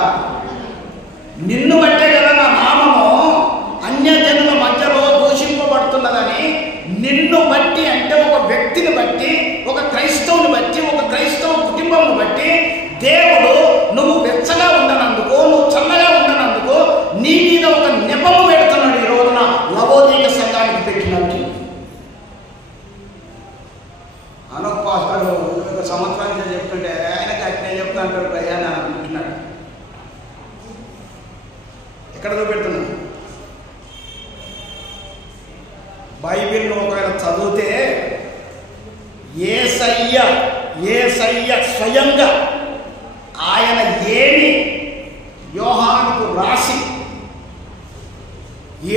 నిన్ను బట్టే కదా నా నామము అన్యజనుల మధ్యలో దూషింపబడుతున్నదని. నిన్ను బట్టి అంటే ఒక వ్యక్తిని బట్టి, ఒక క్రైస్తవుని బట్టి, ఒక క్రైస్తవ కుటుంబం బట్టి దేవుడు నువ్వు వెచ్చగా ఉండనందుకు, నువ్వు చల్లగా అసలు సంవత్సరానికి చెప్తుంటే ఆయనకి అట్నే చెప్తా అంటారు భయ్యా అని అనుకుంటున్నాడు. ఎక్కడ చూపెడుతున్నాడు? బైబిల్ను ఒకవేళ చదివితే యేసయ్య స్వయంగా ఆయన ఏమి యోహానుకు రాసి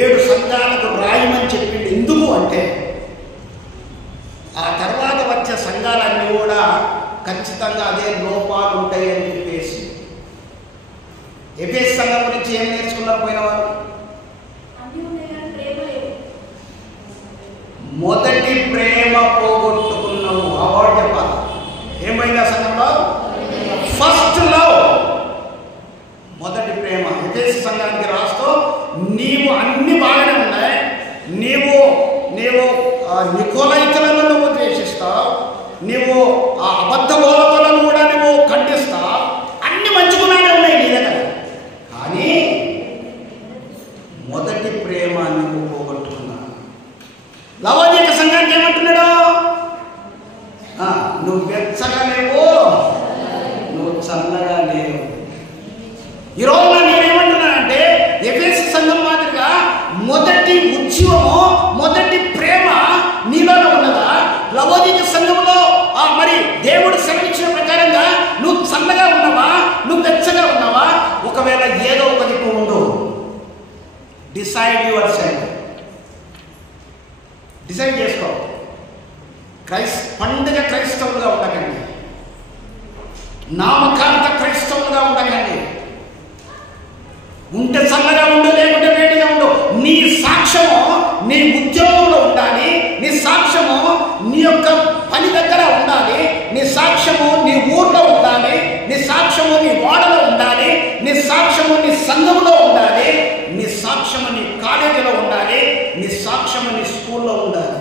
7 సంఘాలకు రాయమని చెప్పింది. ఎందుకు అంటే ఆ తర్వాత వచ్చే సంఘాలన్నీ కూడా ఖచ్చితంగా అదే లోపాలు ఉంటాయని చెప్పేసి. ఎఫెసు సంఘం గురించి ఏం నేర్చుకున్నారు పోయిన వారు? మొదటి ప్రేమ పోగొట్టుకున్నావు. అవార్డు చెప్పాలి. ఏమైంది ఆ సంఘంలో? ఫస్ట్ లవ్, మొదటి ప్రేమ. ఎఫెసు సంఘానికి రాస్తూ నీవు అన్ని బాగానే ఉన్నాయి, నీవు నికోలైతులను నువ్వు ద్వేషిస్తావు, నీవు ఆ అబద్ధ బోధకులను కూడా నువ్వు ఖండిస్తావు, అన్ని మంచిగానే ఉన్నాయి నీ దగ్గర, కానీ మొదటి ప్రేమ నువ్వు పోగొట్టుకున్నావు. లవోదిక సంఘానికి ఏమంటున్నాడు? నువ్వు వెచ్చగా లేవు, నువ్వు చల్లగా లేవు. ఈరోజు నేనేమంటున్నానంటే ఎఫెసు సంఘం మాదిరిగా మొదటి ఉద్యమము, మొదటి ప్రేమ నీలోనే ఉన్నదా? లవోదిక సంఘంలో మరి దేవుడు సెలవిచ్చిన ప్రకారంగా నువ్వు చల్లగా ఉన్నావా, నువ్వు వెచ్చగా ఉన్నావా? ఒకవేళ ఏదో ఒక దిక్కు ఉండు. Decide your self. డిసైడ్ చేసుకో. పండుగ క్రైస్తవులుగా ఉండకండి, నామకాంత క్రైస్తవులుగా ఉండకండి. ఉంటే చల్లగా ఉండు, లేకుంటే వేడిగా ఉండు. నీ సాక్ష్యము నీ ఉద్యోగంలో ఉండాలి, నీ సాక్ష్యము నీ యొక్క పని దగ్గర ఉండాలి, నీ సాక్ష్యము నీ ఊర్లో ఉండాలి, నీ సాక్ష్యము నీ వాడలో ఉండాలి, నీ సాక్ష్యము నీ సంఘంలో ఉండాలి, నీ సాక్ష్యము నీ కాలేజీలో ఉండాలి, నీ సాక్ష్యము నీ స్కూల్లో ఉండాలి.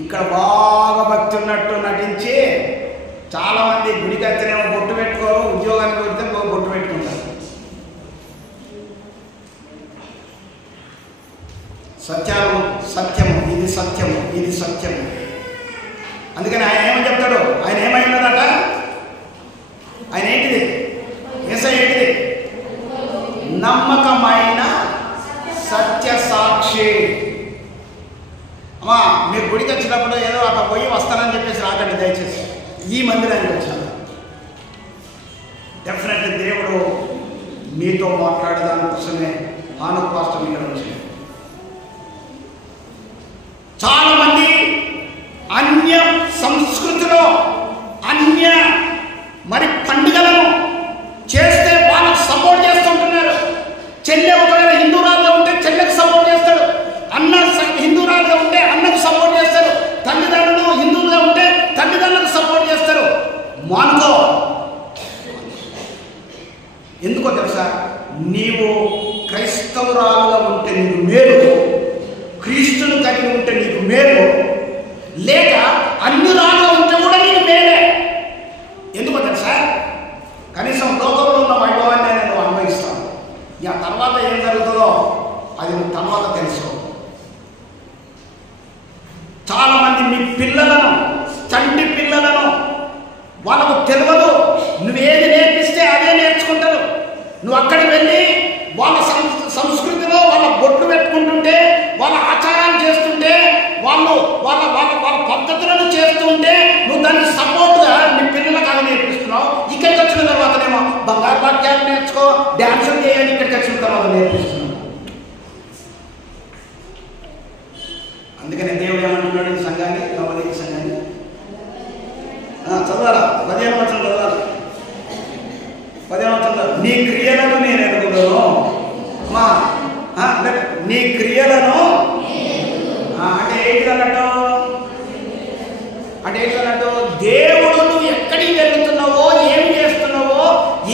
ఇక్కడ బాగా భక్తి ఉన్నట్టు నటించి చాలామంది గుడికి వచ్చినేమో బొట్టు పెట్టుకోరు, ఉద్యోగానికి వెళ్తే బొట్టు పెట్టుకుంటారు. సత్యము ఇది సత్యము, ఇది సత్యము. అందుకని ఆయన ఏమని చెప్తాడు? ఆయన ఏమై ఉన్నదట? ఆయన ఏంటిది? యేసయ్య ఏంటిది? నమ్మకమైన సత్య సాక్షి. అమ్మా, మీరు గుడికి వచ్చినప్పుడు ఏదో అక్కడ పోయి వస్తానని చెప్పేసి రాకండి దయచేసి. ఈ మందిరానికి వచ్చాను, డెఫినెట్లీ దేవుడు మీతో మాట్లాడేదానికోసమే ఆనుపాస్తం ఇక్కడ వచ్చింది. చాలా మంది అన్య సంస్కృతిలో అన్య మరి పండుగలను చేస్తే వాళ్ళకు సపోర్ట్ చేస్తుంటున్నారు. చెల్లె ఒకవేళ హిందూరాలుగా ఉంటే చెల్లెకు సపోర్ట్ చేస్తాడు, అన్న హిందూరాలుగా ఉంటే అన్నకు సపోర్ట్ చేస్తారు, తల్లిదండ్రులు హిందువులుగా ఉంటే తల్లిదండ్రులకు సపోర్ట్ చేస్తారు. మానుకో. ఎందుకో తెలుసా? నీవు క్రైస్తవురాలుగా ఉంటే నీకు మేలు, క్రీస్తును కలిగి ఉంటే నీకు మేలు, లేక అన్ని రాలుగా ఉంటే కూడా నీకు మేలే. ఎందుకో తెలుసా? కనీసం లోకంలో ఉన్న వైభవాన్ని నేను అనుభవిస్తాను. ఆ తర్వాత ఏం జరుగుతుందో అది తర్వాత తెలుసుకో. చాలా మంది మీ పిల్లలను, చంటి పిల్లలను వాళ్ళకు తెలియదు, నువ్వేది నేర్పిస్తే అదే నేర్చుకుంటారు. నువ్వు అక్కడికి వెళ్ళి వాళ్ళ సంస్కృతిలో వాళ్ళ బొట్లు పెట్టుకుంటుంటే, వాళ్ళ ఆచారాలు చేస్తుంటే, వాళ్ళు వాళ్ళ వాళ్ళ వాళ్ళ పద్ధతులను చేస్తుంటే నువ్వు దాన్ని సపోర్ట్గా నీ పిల్లలకు అది నేర్పిస్తున్నావు. ఇక్కడికి వచ్చిన తర్వాతనేమో బంగారు వాక్యాలు నేర్చుకో, డ్యాన్సులు చేయాలి, ఇక్కడికి వచ్చిన తర్వాత నేర్పిస్తున్నావు. అందుకనే దేవుడు ఏమంటున్నాడు ఈ సంఘాన్ని, లవోదిక సంఘాన్ని? చదవాలా? 15వ వచనం చదవాలి. 15వ వచనం, నీ క్రియలను నేను ఎరుగుదును. నీ క్రియలను అంటే ఏంటి అన్నట్టు? అంటే ఏంటి అన్నట్టు? దేవుడు నువ్వు ఎక్కడికి వెళ్తున్నావో, ఏం చేస్తున్నావో,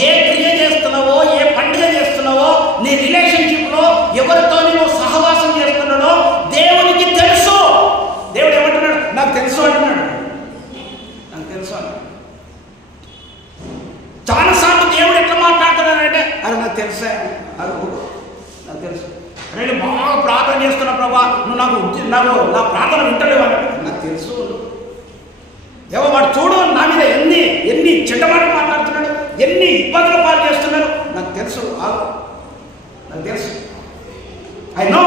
ఏ క్రియ చేస్తున్నావో, ఏ పండుగ చేస్తున్నావో, నీ రిలేషన్షిప్లో ఎవరితో నువ్వు సహవాసం చేస్తున్నాడో దేవునికి తెలుసు. దేవుడు ఏమంటున్నాడు? నాకు తెలుసు అంటున్నాడు. నాకు తెలుసు అన్నాడు. చాలాసార్లు దేవుడు ఎట్లా మాట్లాడుతున్నాడంటే అది నాకు తెలుసా, అది నాకు తెలుసు. నేను బాగా ప్రార్థన చేస్తున్నా ప్రభా, నువ్వు నాకు నా ప్రార్థన వింటలేవు అని నాకు తెలుసు. ఏవో వాడు చూడు నా మీద ఎన్ని చెడ్డమాటలు మాట్లాడుతున్నాడు, ఎన్ని ఇబ్బందులు పాలు చేస్తున్నాడు నాకు తెలుసు. నాకు తెలుసు. ఐ నో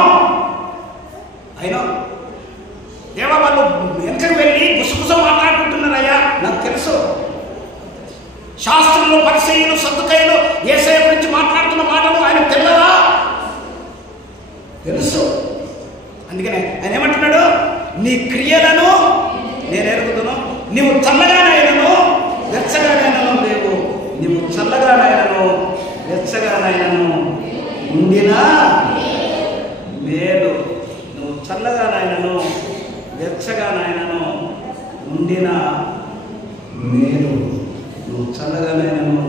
దేవా, వాళ్ళు వెనకకు వెళ్ళి గుసగుస మాట్లాడుకుంటున్నారయ్యా నాకు తెలుసు. శాస్త్రంలో పరిసయ్యులు సద్దుకయ్యులు యేసయ్య గురించి మాట్లాడుతున్న మాటలు ఆయన తెల్లదా? తెలుసు. అందుకనే ఆయన ఏమంటున్నాడు, నీ క్రియలను నేను ఎరుగుదును, నీవు చల్లగానైనను వెచ్చగానైనను లేవు, నీవు చల్లగానైనను వెచ్చగానైనను ఉండినా మేలు. నువ్వు చల్లగానైనను వెచ్చగానైనను ఉండిన మేలు. నువ్వు చల్లగానైనను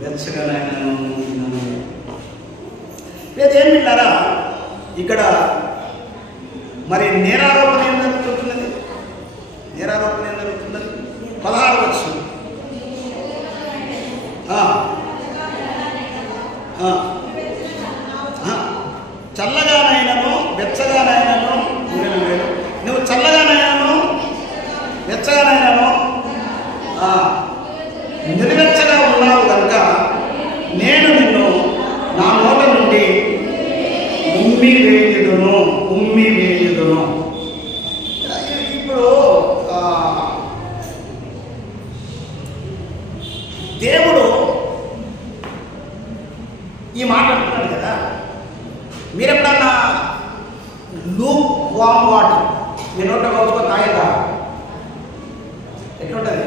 వెచ్చగానైనను ఉండిన మేలు. లేదేం విన్నారా? ఇక్కడ మరి నేరారోపణ ఏం జరుగుతున్నది? నేరారోపణ ఏం జరుగుతున్నది? 16 వచనం. చల్లగానైనను వెచ్చగానైనను ఉండిన మేలు. నువ్వు చల్లగానైనను వెచ్చగానైనను నిలువెచ్చగా ఉన్నావు కనుక నేను నిన్ను నా నోట నుండి ఉమ్మి వేయుదును. ఇప్పుడు దేవుడు ఈ మాట అంటున్నాడు కదా, మీరెప్పుడన్నా లూక్ వామ్ వాటర్ మీ నోట కలుసుకొని తాగేదా? ఎట్లుంటుంది?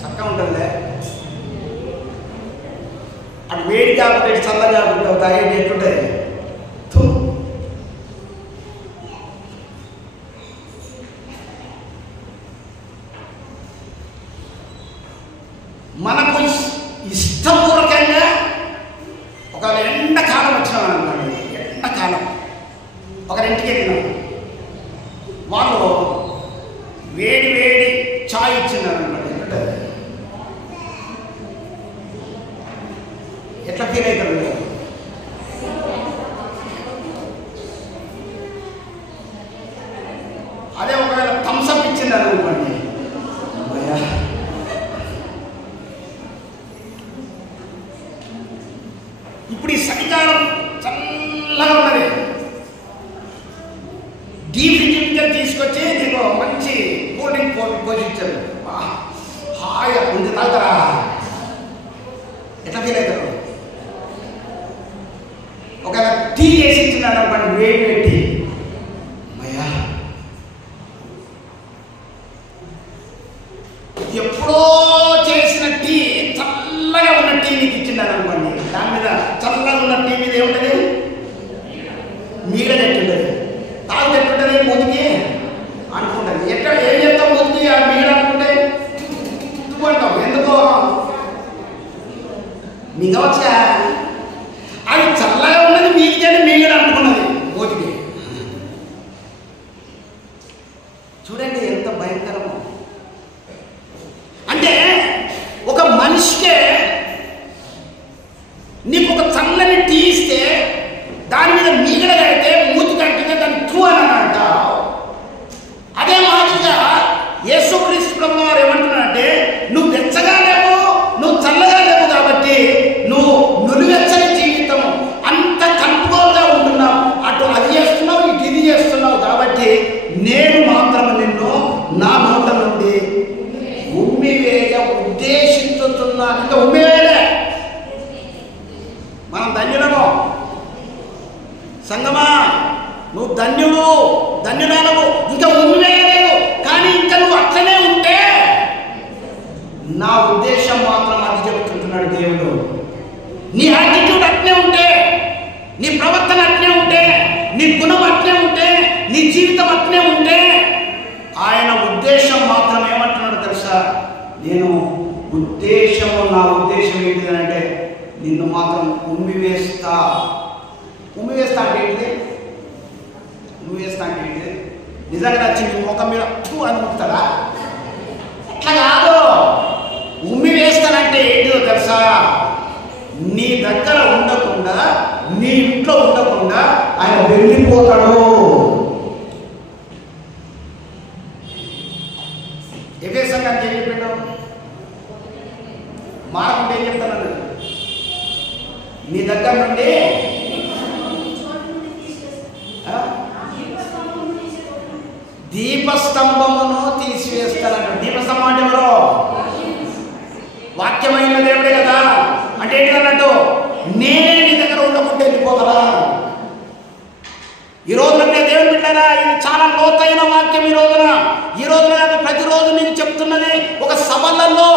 చక్కగా ఉంటుందిలే. అటు వేడి కాకుండా చల్లగా ఉంటుంది తాగేది ఎట్లుంటుంది? మనకు ఇష్టపూర్వకంగా ఒక ఎండాకాలం వచ్చినాం అనుకోండి, ఎండాకాలం ఒకరింటికి వెళ్ళినాం, వాళ్ళు వేడి వేడి చాయ్ ఇచ్చినారు అనుకోండి, ఎట్లా ఫీల్ అవుతారు? అదే ఒకవేళ థమ్స్అప్ ఇచ్చినారు అనుకోండి, ఇప్పుడు ఈ చలికాలం చల్లగా ఉన్నది, డీప్ ఫ్రిడ్జ్ తీసుకొచ్చి నీకు మంచి కూల్ డ్రింక్ పోషించారు, హాయిగా కొంచెం తాగుతారా? ఎట్లా ఫీల్ అవుతారు? ఒకవేళ టీ చేసి ఇచ్చినాడు అనుకోండి, వేడి పెట్టి, అయ్యా ఎప్పుడో చేసిన టీ చల్లగా ఉన్న టీ నీకు ఇచ్చినాడు అనుకోండి, దాని మీద చల్లగా ఉన్న టీ మీద ఏముంటుంది? మీగ చెట్టుంటుంది. తాగు చెట్టుంటుంది మూతికి అనుకుంటుంది. ఎక్కడ ఏం చేస్తాం? మూతికి ఆ మీగ అనుకుంటే అంటాం. ఎందుకో మిగవచ్చా? అది చల్లగా ఉన్నది మీదికి అని మీగడ అనుకున్నది మూతికి. చూడండి ఎంత భయంకరమో. అంటే ఒక మనిషికే నీకు ఒక చల్లని టీ ఇస్తే దాని మీద మీగడ కడితే మూతి కట్టితే దాన్ని ట్రూ అని అంటావు. అదే మాదిరిగా యేసుక్రీస్తు ప్రభువు వారు ఏమంటున్నారంటే, నువ్వు వెచ్చగా లేవు, నువ్వు చల్లగా లేవు కాబట్టి నువ్వు నులివెచ్చని జీవితం అంత కలుపుకోలుగా ఉంటున్నావు, అటు అది చేస్తున్నావు ఇటు ఇది చేస్తున్నావు కాబట్టి నేను మాత్రం నిన్ను నా నోట నుండి ఉమ్మివేయ ఉద్దేశించుతున్నాను. ఇంకా ఉమ్మివేయలే, మనం ధన్యులము. సంగమా నువ్వు ధన్యురాలవు, ఇంకా ఉమ్మివేయలేదు. కానీ ఇంకా నువ్వు అట్లనే ఉంటే నా ఉద్దేశం మాత్రం అది చెబుతుంటున్నాడు దేవుడు. నీ యాటిట్యూడ్ అట్లే ఉంటే, నీ ప్రవర్తన అట్లే ఉంటే, నీ గుణం అట్లే ఉంటే, నీ జీవితం అట్లే ఉంటే, ఆయన ఉద్దేశం మాత్రం ఏమంటున్నాడు తెలుసా? నా ఉద్దేశం ఏంటిదంటే నిన్ను మాత్రం ఉమ్మివేస్తా. ఉమ్మివేస్తా అంటే ఏంటిది? ఉమ్మివేస్తా అంటే ఏంటిది? నిజంగా నచ్చి నీ ముఖం మీద అని ముక్తాడా? అట్లా కాదు. ఉమ్మివేస్తానంటే ఏంటిదో తెలుసా? నీ దగ్గర ఉండకుండా, నీ ఇంట్లో ఉండకుండా ఆయన వెళ్ళిపోతాడు. ఎఫెసీయులకు అంటే ఏం చెప్పాడు? మారకుంటే ఏం చెప్తాను? నీ దగ్గర నుండి దీపస్తంభమును తీసివేస్తానంట. దీపస్తంభం అంటే ఎవరో? వాక్యమైన దేవుడే కదా. అంటే ఏంటి అన్నట్టు? నేనే నీ దగ్గర ఉండకుంటే వెళ్ళిపోతారా? ఈ రోజున దేవుని బిడ్డలారా, ఇది చాలా లోతైన వాక్యం. ఈ రోజున ప్రతిరోజు నేను చెప్తున్నది. ఒక సభలలో,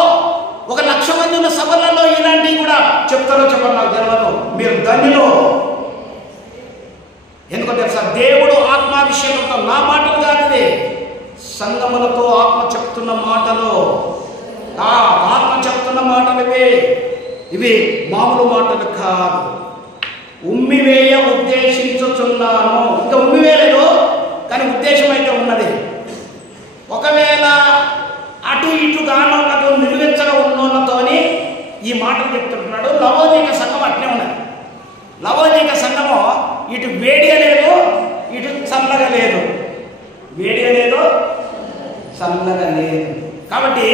ఒక 1,00,000 మంది ఉన్న సభలలో ఇలాంటివి కూడా చెప్తారో చెప్పండి, నాకు తెలియదు. మీరు ధన్యులు. ఎందుకో తెలుసా? దేవుడు ఆత్మాభిషేకంతో, నా మాటలు కాదు, సంగములతో ఆత్మ చెప్తున్న మాటలు, ఆత్మ చెప్తున్న మాటలు ఇవి మామూలు మాటలు కాదు. ఉమ్మివేయ ఉద్దేశించుచున్నాను. ఇంకా ఉమ్మివేయలేదు, కానీ ఉద్దేశం అయితే ఉన్నది. ఒకవేళ అటు ఇటు గానోళ్ళకు నిలువెచ్చగా ఉన్నోళ్ళతోని ఈ మాటలు చెప్తుంటున్నాడు. లవోదిక సంఘం అట్నే ఉన్నది. లవోదిక సంఘము ఇటు వేడిగా లేదు, ఇటు చల్లగా లేదు. వేడిగా లేదు, చల్లగా లేదు. కాబట్టి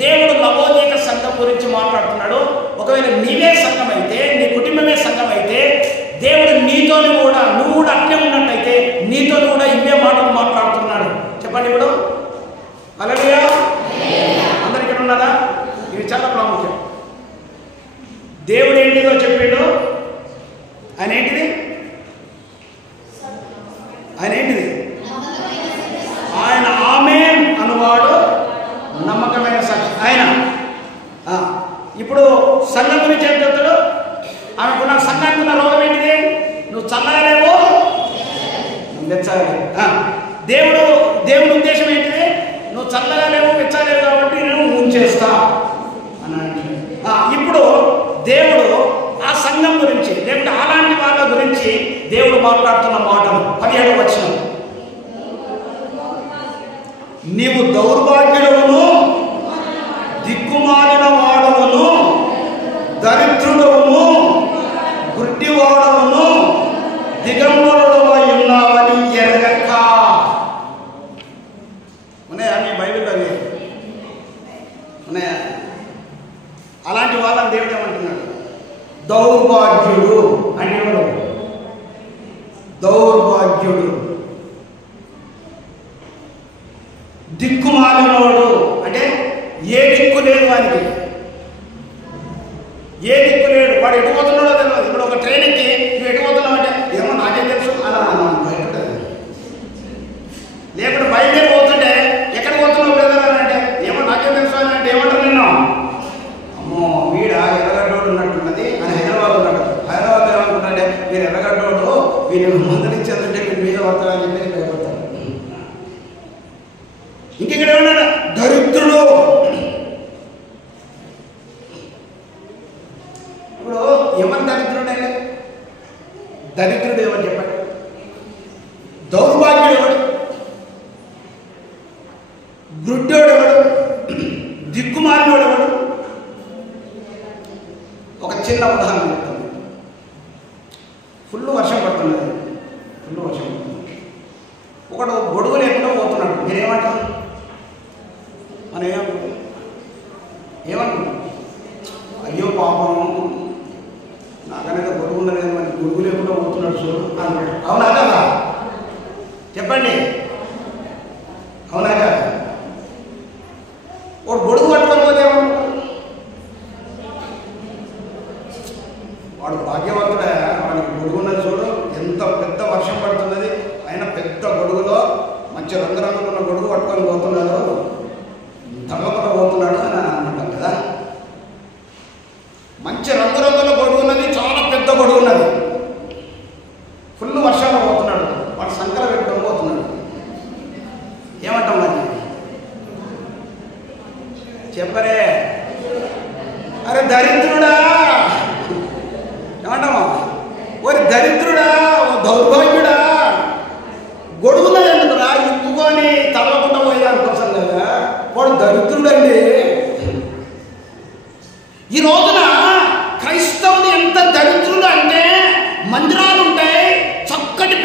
దేవుడు లవోదిక సంఘం గురించి మాట్లాడుతున్నాడు. ఒకవేళ నీవే సంఘం అయితే, నీ కుటుంబమే సంఘం అయితే, దేవుడు నీతోని కూడా, నువ్వు కూడా అట్లే ఉన్నట్టయితే నీతో కూడా ఇవే మాటలు మాట్లాడుతున్నాడు. చెప్పండి ఇప్పుడు. హల్లెలూయా. అందరు ఇక్కడ ఉన్నారా? ఇవి చాలా ప్రాముఖ్యం. దేవుడు ఏంటిదో చెప్పిండు. ఆయన ఏంటిది? ఆయన ఆమేన్ అనువాడు నమ్మకమైన సాక్షి. ఆయన ఇప్పుడు సంఘం గురించి ఏం చెప్తాడు? ఆమెకున్న సంఘానికి ఉన్న రోగం ఏంటిది? నువ్వు చల్లగా లేవు, వెచ్చగలేవు. దేవుడి ఉద్దేశం ఏంటిది? నువ్వు చల్లగా లేవు, వెచ్చగలేవు కాబట్టి నేను ఉంచేస్తా అని. ఇప్పుడు దేవుడు ఆ సంఘం గురించి, లేకపోతే అలాంటి వాళ్ళ గురించి దేవుడు మాట్లాడుతున్న మాటలు 17వ వచనం. నీవు దౌర్భాగ్యుడవును, దిక్కుమాలిన వాడవును, దరిద్రుడవును, గుడ్డివాడవును, దిగంబరుడవై ఉన్నావని ఎరగక. ఉన్నాయా మీ బైబిల్లో? ఉన్నాయా? అలాంటి వాళ్ళని దేవుడు ఏమంటున్నాడు? దౌర్భాగ్యుడు అంటే ఎవరు? దౌర్భాగ్యుడు. దిక్కుమాలినోడు అంటే ఏ దిక్కు లేదు వానికి, ఏ దిక్కు లేడు. వాడు ఎటు పోతున్నాడో తెలియదు. ఇప్పుడు ఒక ట్రైన్ ఎక్కి నువ్వు ఎటు పోతున్నావు అంటే ఏమో నాకేం తెలుసు అలా భయపడ్డది. లేకపోతే బయలుదేరి పోతుంటే ఎక్కడికి పోతున్నావు బ్రదర్ అని అంటే ఏమో నాకేం తెలుసు అని అంటే ఏమంటారు? నేను అమ్మో వీడా ఎర్రగడ్డోడు ఉన్నట్టున్నది అని హైదరాబాద్ ఉన్నాడు. హైదరాబాద్ ఏమనుకుంటాడే, మీరు ఎర్రగడ్డోడు, వీళ్ళు మందలించేదంటే మీరు మీద పడతారని చెప్పి భయపడతారు. ఇంకెక్కడ ఏమన్నాడు? దరిద్రుడు. ఇప్పుడు ఎవరు దరిద్రుడే? దరిద్రుడు ఎవరు చెప్పండి? దౌర్భాగ్యుడు ఎవడు? గుడ్డోడు ఎవడు? దిక్కుమాలినోడు ఎవడు? ఒక చిన్న ఉదాహరణ చెప్తాను. ఫుల్ వర్షం పడుతున్నది. ఒకడు గొడుగు లేకుండా పోతున్నాడు. మీరేమంటారు? మనం ఏమనుకుంటాం? అయ్యో పాపం, నాకనేది గొడుగు ఉన్నది, మరి గొడుగు లేకుండా పోతున్నాడు చూడు అన్నాడు. అవునా కదా? చెప్పండి, అవునా కదా? వాడు గొడుగు పట్టుకొని పోతే వాడు భాగ్యవంతుడే. వాడికి గొడుగు ఉన్నది చూడు, ఎంత పెద్ద వర్షం పడుతున్నది, ఆయన పెద్ద గొడుగులో మంచి రంగురంగున్న గొడుగు పట్టుకొని పోతున్నాడు, తగ్గకుండా పోతున్నాడు అని అనుకుంటాం కదా. మంచి రంగురంగుల గొడుగు ఉన్నది, చాలా పెద్ద గొడుగు ఉన్నది, ఫుల్ వర్షంలో పోతున్నాడు, వాడు సంకల పెట్టుకొని పోతున్నాడు. ఏమంటాం మరి? చెప్పరే, అరే దరిద్రుడా ఏమంటామా? ఓరి దరిద్రుడా, దౌర్భాగ్యుడా, గొడుగున్నది ఎందుకురా ఇప్పుకొని తడవకుండా పోయేదానికోసం కదా. వాడు దరిద్రుడండి. ఈ రోజున క్రైస్తవులు ఎంత దరిద్రుడు అంటే, మందిరాలు ఉంటాయి, చక్కటి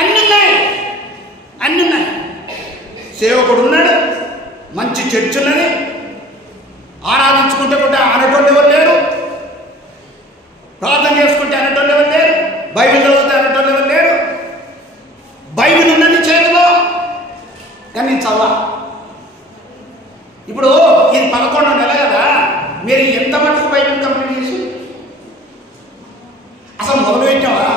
అన్నీ ఉన్నాయి, అన్నీ ఉన్నాయి. సేవకుడు ఉన్నాడు, మంచి చర్చ్ ఉన్నది, ఆరాధించుకుంటే కూడా అనేటోళ్ళు ఎవరు లేరు, ప్రార్థన చేసుకుంటే అనేటోళ్ళు ఎవరు లేరు, బైబిల్ చదివితే అనేటోళ్ళు ఎవరు లేరు. బైబిల్ ఉన్నది చేతిలో, కానీ నేను చదవ. ఇప్పుడు ఇది 11వ నెల కదా, మీరు ఎంత మటుకు బైబిల్ కంప్లీట్ చేసి అసలు మొదలు పెట్టావా?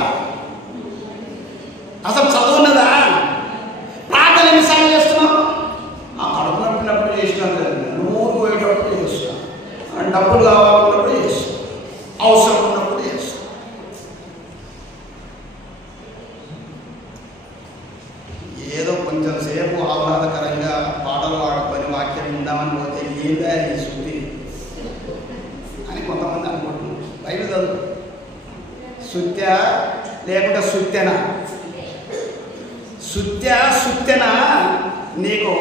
అసలు చదువున్నదా? ప్రార్థన ఎన్నిసార్లు చేస్తున్నావు? కడుపు నప్పినప్పుడు చేసినాను కదా, నూరు పోయేటప్పుడు చేస్తున్నాను, డబ్బులు కావాలన్నప్పుడు చేస్తాను, అవసరం ఉన్నప్పుడు చేస్తాను. ఏదో కొంచెం సేపు ఆహ్లాదకరంగా పాటలు పాడుకొని వాక్యం ఉందామని పోతే ఏందా ఈ శుద్ధి అని కొంతమంది అనుకుంటున్నారు. బైబిల్ చదువు. శుత్య లేకుంటే సుత్యన, సుత్యన నీకు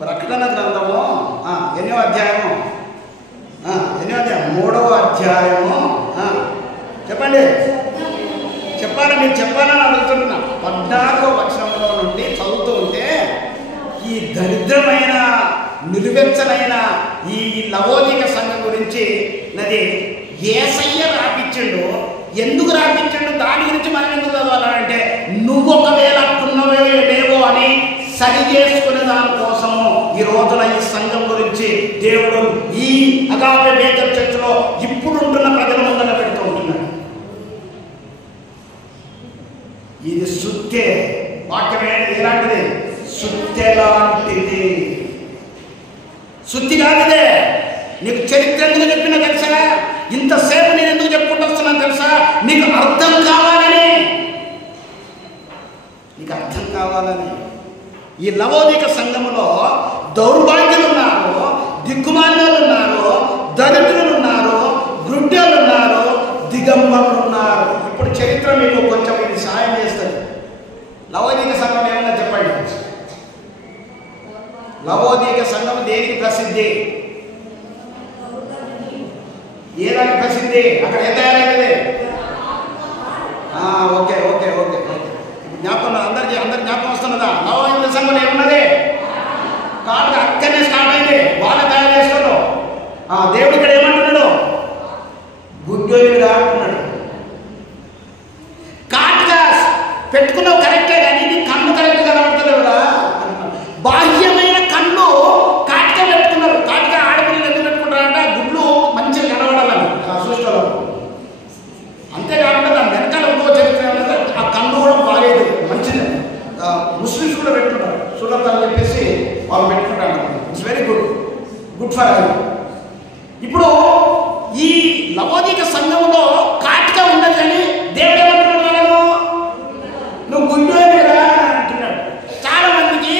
ప్రకటన గ్రంథము ఎన్నో అధ్యాయము, 3వ అధ్యాయము చెప్పండి, చెప్పాలి, మీరు చెప్పాలని అడుగుతున్నా. 14వ వచనంలో నుండి చదువుతూ ఉంటే ఈ దరిద్రమైన నిలువెచ్చనైన ఈ లవోదిక సంఘం గురించి నది యేసయ్య రాపించిండు. ఎందుకు రాపించండు, దాని గురించి మనం ఎందుకు చదవాలంటే నువ్వు ఒకవేళ అట్టున్నవే లేవో అని సరి చేసుకునే దానికోసము ఈ రోజున ఈ సంఘం గురించి దేవుడు ఈ అగాపే బేతల్ చర్చిలో ఇప్పుడు ఉంటున్న ప్రజల ముందర పెడుతూ ఉంటున్నాడు. ఇది సుత్తే వాక్యమే, ఎలాంటిది? సుత్తే లాంటిది, శుద్ధి కానిదే. నీకు చరిత్ర ఎందుకు చెప్పినా తెలుసా? ఇంతసేపు నేను ఎందుకు చెప్పుకుంటూ వస్తున్నాను తెలుసా? నీకు అర్థం కావాలని, నీకు అర్థం కావాలని. ఈ లవోదిక సంఘములో దౌర్భాగ్యులు ఉన్నారు, దిక్కుమాన్యులు ఉన్నారు, దరిద్రులు ఉన్నారు, గుడ్డలు ఉన్నారు, దిగంబరులు ఉన్నారు. ఇప్పుడు చరిత్ర మీకు కొంచెం ఇది సహాయం చేస్తుంది. లవోదిక సంఘం ఏమన్నా చెప్పండి. లవోదిక సంఘం దేనికి ప్రసిద్ధి? ఏ దానికి ప్రసిద్ధి? అక్కడ ఎంత తయారైనది? ఓకే ఓకే ఓకే ఓకే జ్ఞాపకం, అందరికి జ్ఞాపకం వస్తున్నదా? లవోదిక సంఘంలో ఏమున్నది? కాబట్టి అక్కడనే స్టార్ట్ అయింది, వాళ్ళే తయారు చేసుకున్నాడు. దేవుడు ఇక్కడ ఏమంటున్నాడు? గుడ్డోలిరా అంటున్నాడు. కాటుగా పెట్టుకున్నావు కరెక్టే, కానీ నీ కన్ను కరెక్ట్ కనబడతలేవురా. బాహ్యమైన కన్ను కాటుగా పెట్టుకున్నారు. కాటుగా ఆడపిల్లలు ఎందుకు పెట్టుకుంటారంటే గుడ్లు మంచిగా కనబడాలని సృష్టిలో. అంతేకాకుండా దాని వెనకాల ఇంకో చరిత్ర ఏమంటే ఆ కన్ను కూడా బాగలేదు, మంచిది. ముస్లిమ్స్ కూడా పెట్టుకుంటారు, సురత్ అని చెప్పేసి వాళ్ళు పెట్టుకుంటారు. It's very good for you. ఇప్పుడు ఈ లవోదిక సంఘంలో కాటుగా ఉన్నది, కానీ దేవుడు ఏమంటున్నాడు వాళ్ళను? నువ్వు గుడ్డోలిరా అంటున్నాడు. చాలా మందికి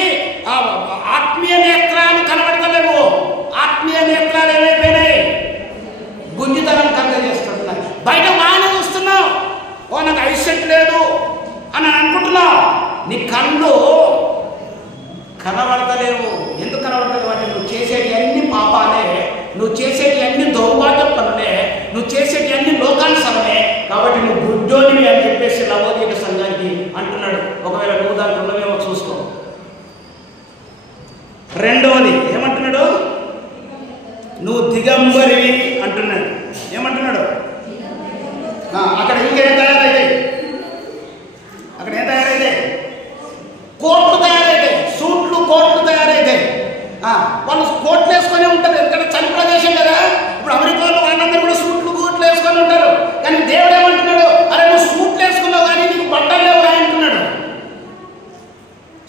ఆత్మీయ నేత్రాలు కనబడతలేవు. ఆత్మీయ నేత్రాలు ఏమైపోయినాయి? గుడ్డితనం కలుగజేస్తున్నాయి. బయట బాగానే చూస్తున్నావు, నాకు ఐసెట్ లేదు అని అనుకుంటున్నావు, నీ కళ్ళు కనబడతలేవు. ఎందుకు కనబడతలేవు అంటే నువ్వు చేసేటి అన్ని పాపాలే, నువ్వు చేసేటి అన్ని దౌర్భాగ్య పనులే, నువ్వు చేసేటి అన్ని లోకానుసరమే. కాబట్టి నువ్వు గుడ్డోనివి అని చెప్పేసి లవోదిక సంఘానికి అంటున్నాడు. ఒకవేళ నువ్వు దాంట్లో ఉన్నవేమో చూసుకో. రెండవది ఏమంటున్నాడు? నువ్వు దిగంబరివి అంటున్నాడు. ఏమంటున్నాడు? అక్కడ ఇంకేం తయారైతే, అక్కడ ఏం తయారైతే? కోట్లు తయారైతే, సూట్లు కోట్లు తయారైతే. వాళ్ళు కోట్లు వేసుకొని ఉంటారు, ఎందుకంటే చలి ప్రదేశం కదా. ఇప్పుడు అమెరికాలో వాళ్ళందరూ కూడా సూట్లు కోట్లు వేసుకొని ఉంటారు. కానీ దేవుడు ఏమంటున్నాడు? అరే నువ్వు సూట్లు వేసుకున్నావు కానీ నీకు బట్టలు లేవు అంటున్నాడు.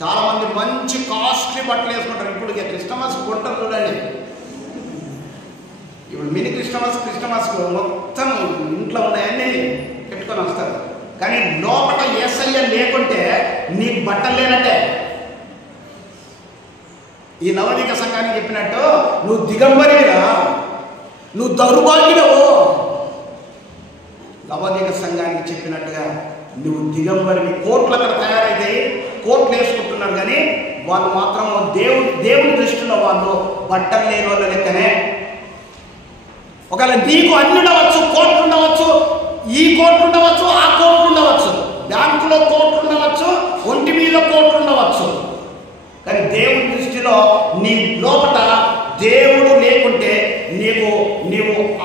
చాలా మంది మంచి కాస్ట్లీ బట్టలు వేసుకుంటారు. ఇప్పుడు క్రిస్టమస్ కొంటారు చూడండి. ఇప్పుడు మినీ క్రిస్టమస్ మొత్తం ఇంట్లో ఉన్నాయని పెట్టుకొని వస్తారు. కానీ లోపల యేసయ్య లేకుంటే నీకు బట్టలు లేనట్టే. ఈ లవోదిక సంఘానికి చెప్పినట్టు నువ్వు దిగంబరిరా, నువ్వు దౌర్భాగ్యుడవు. లవోదిక సంఘానికి చెప్పినట్టుగా నువ్వు దిగంబరివి. కోట్లు అక్కడ తయారైతాయి, కోట్లు వేసుకుంటున్నారు, కానీ వాళ్ళు మాత్రం దేవుని దృష్టిలో వాళ్ళు బట్టలు లేని వాళ్ళ లెక్కనే. ఒకవేళ నీకు అన్ని ఉండవచ్చు, కోట్లు ఉండవచ్చు, ఈ కోట్లు ఉండవచ్చు, ఆ కోట్లు ఉండవచ్చు, చేతిలో కోట్లు ఉండవచ్చు, ఒంటి మీద కోట్లు ఉండవచ్చు, కానీ దేవుని దృష్టిలో నీ లోపల దేవుడు లేకుంటే నీవు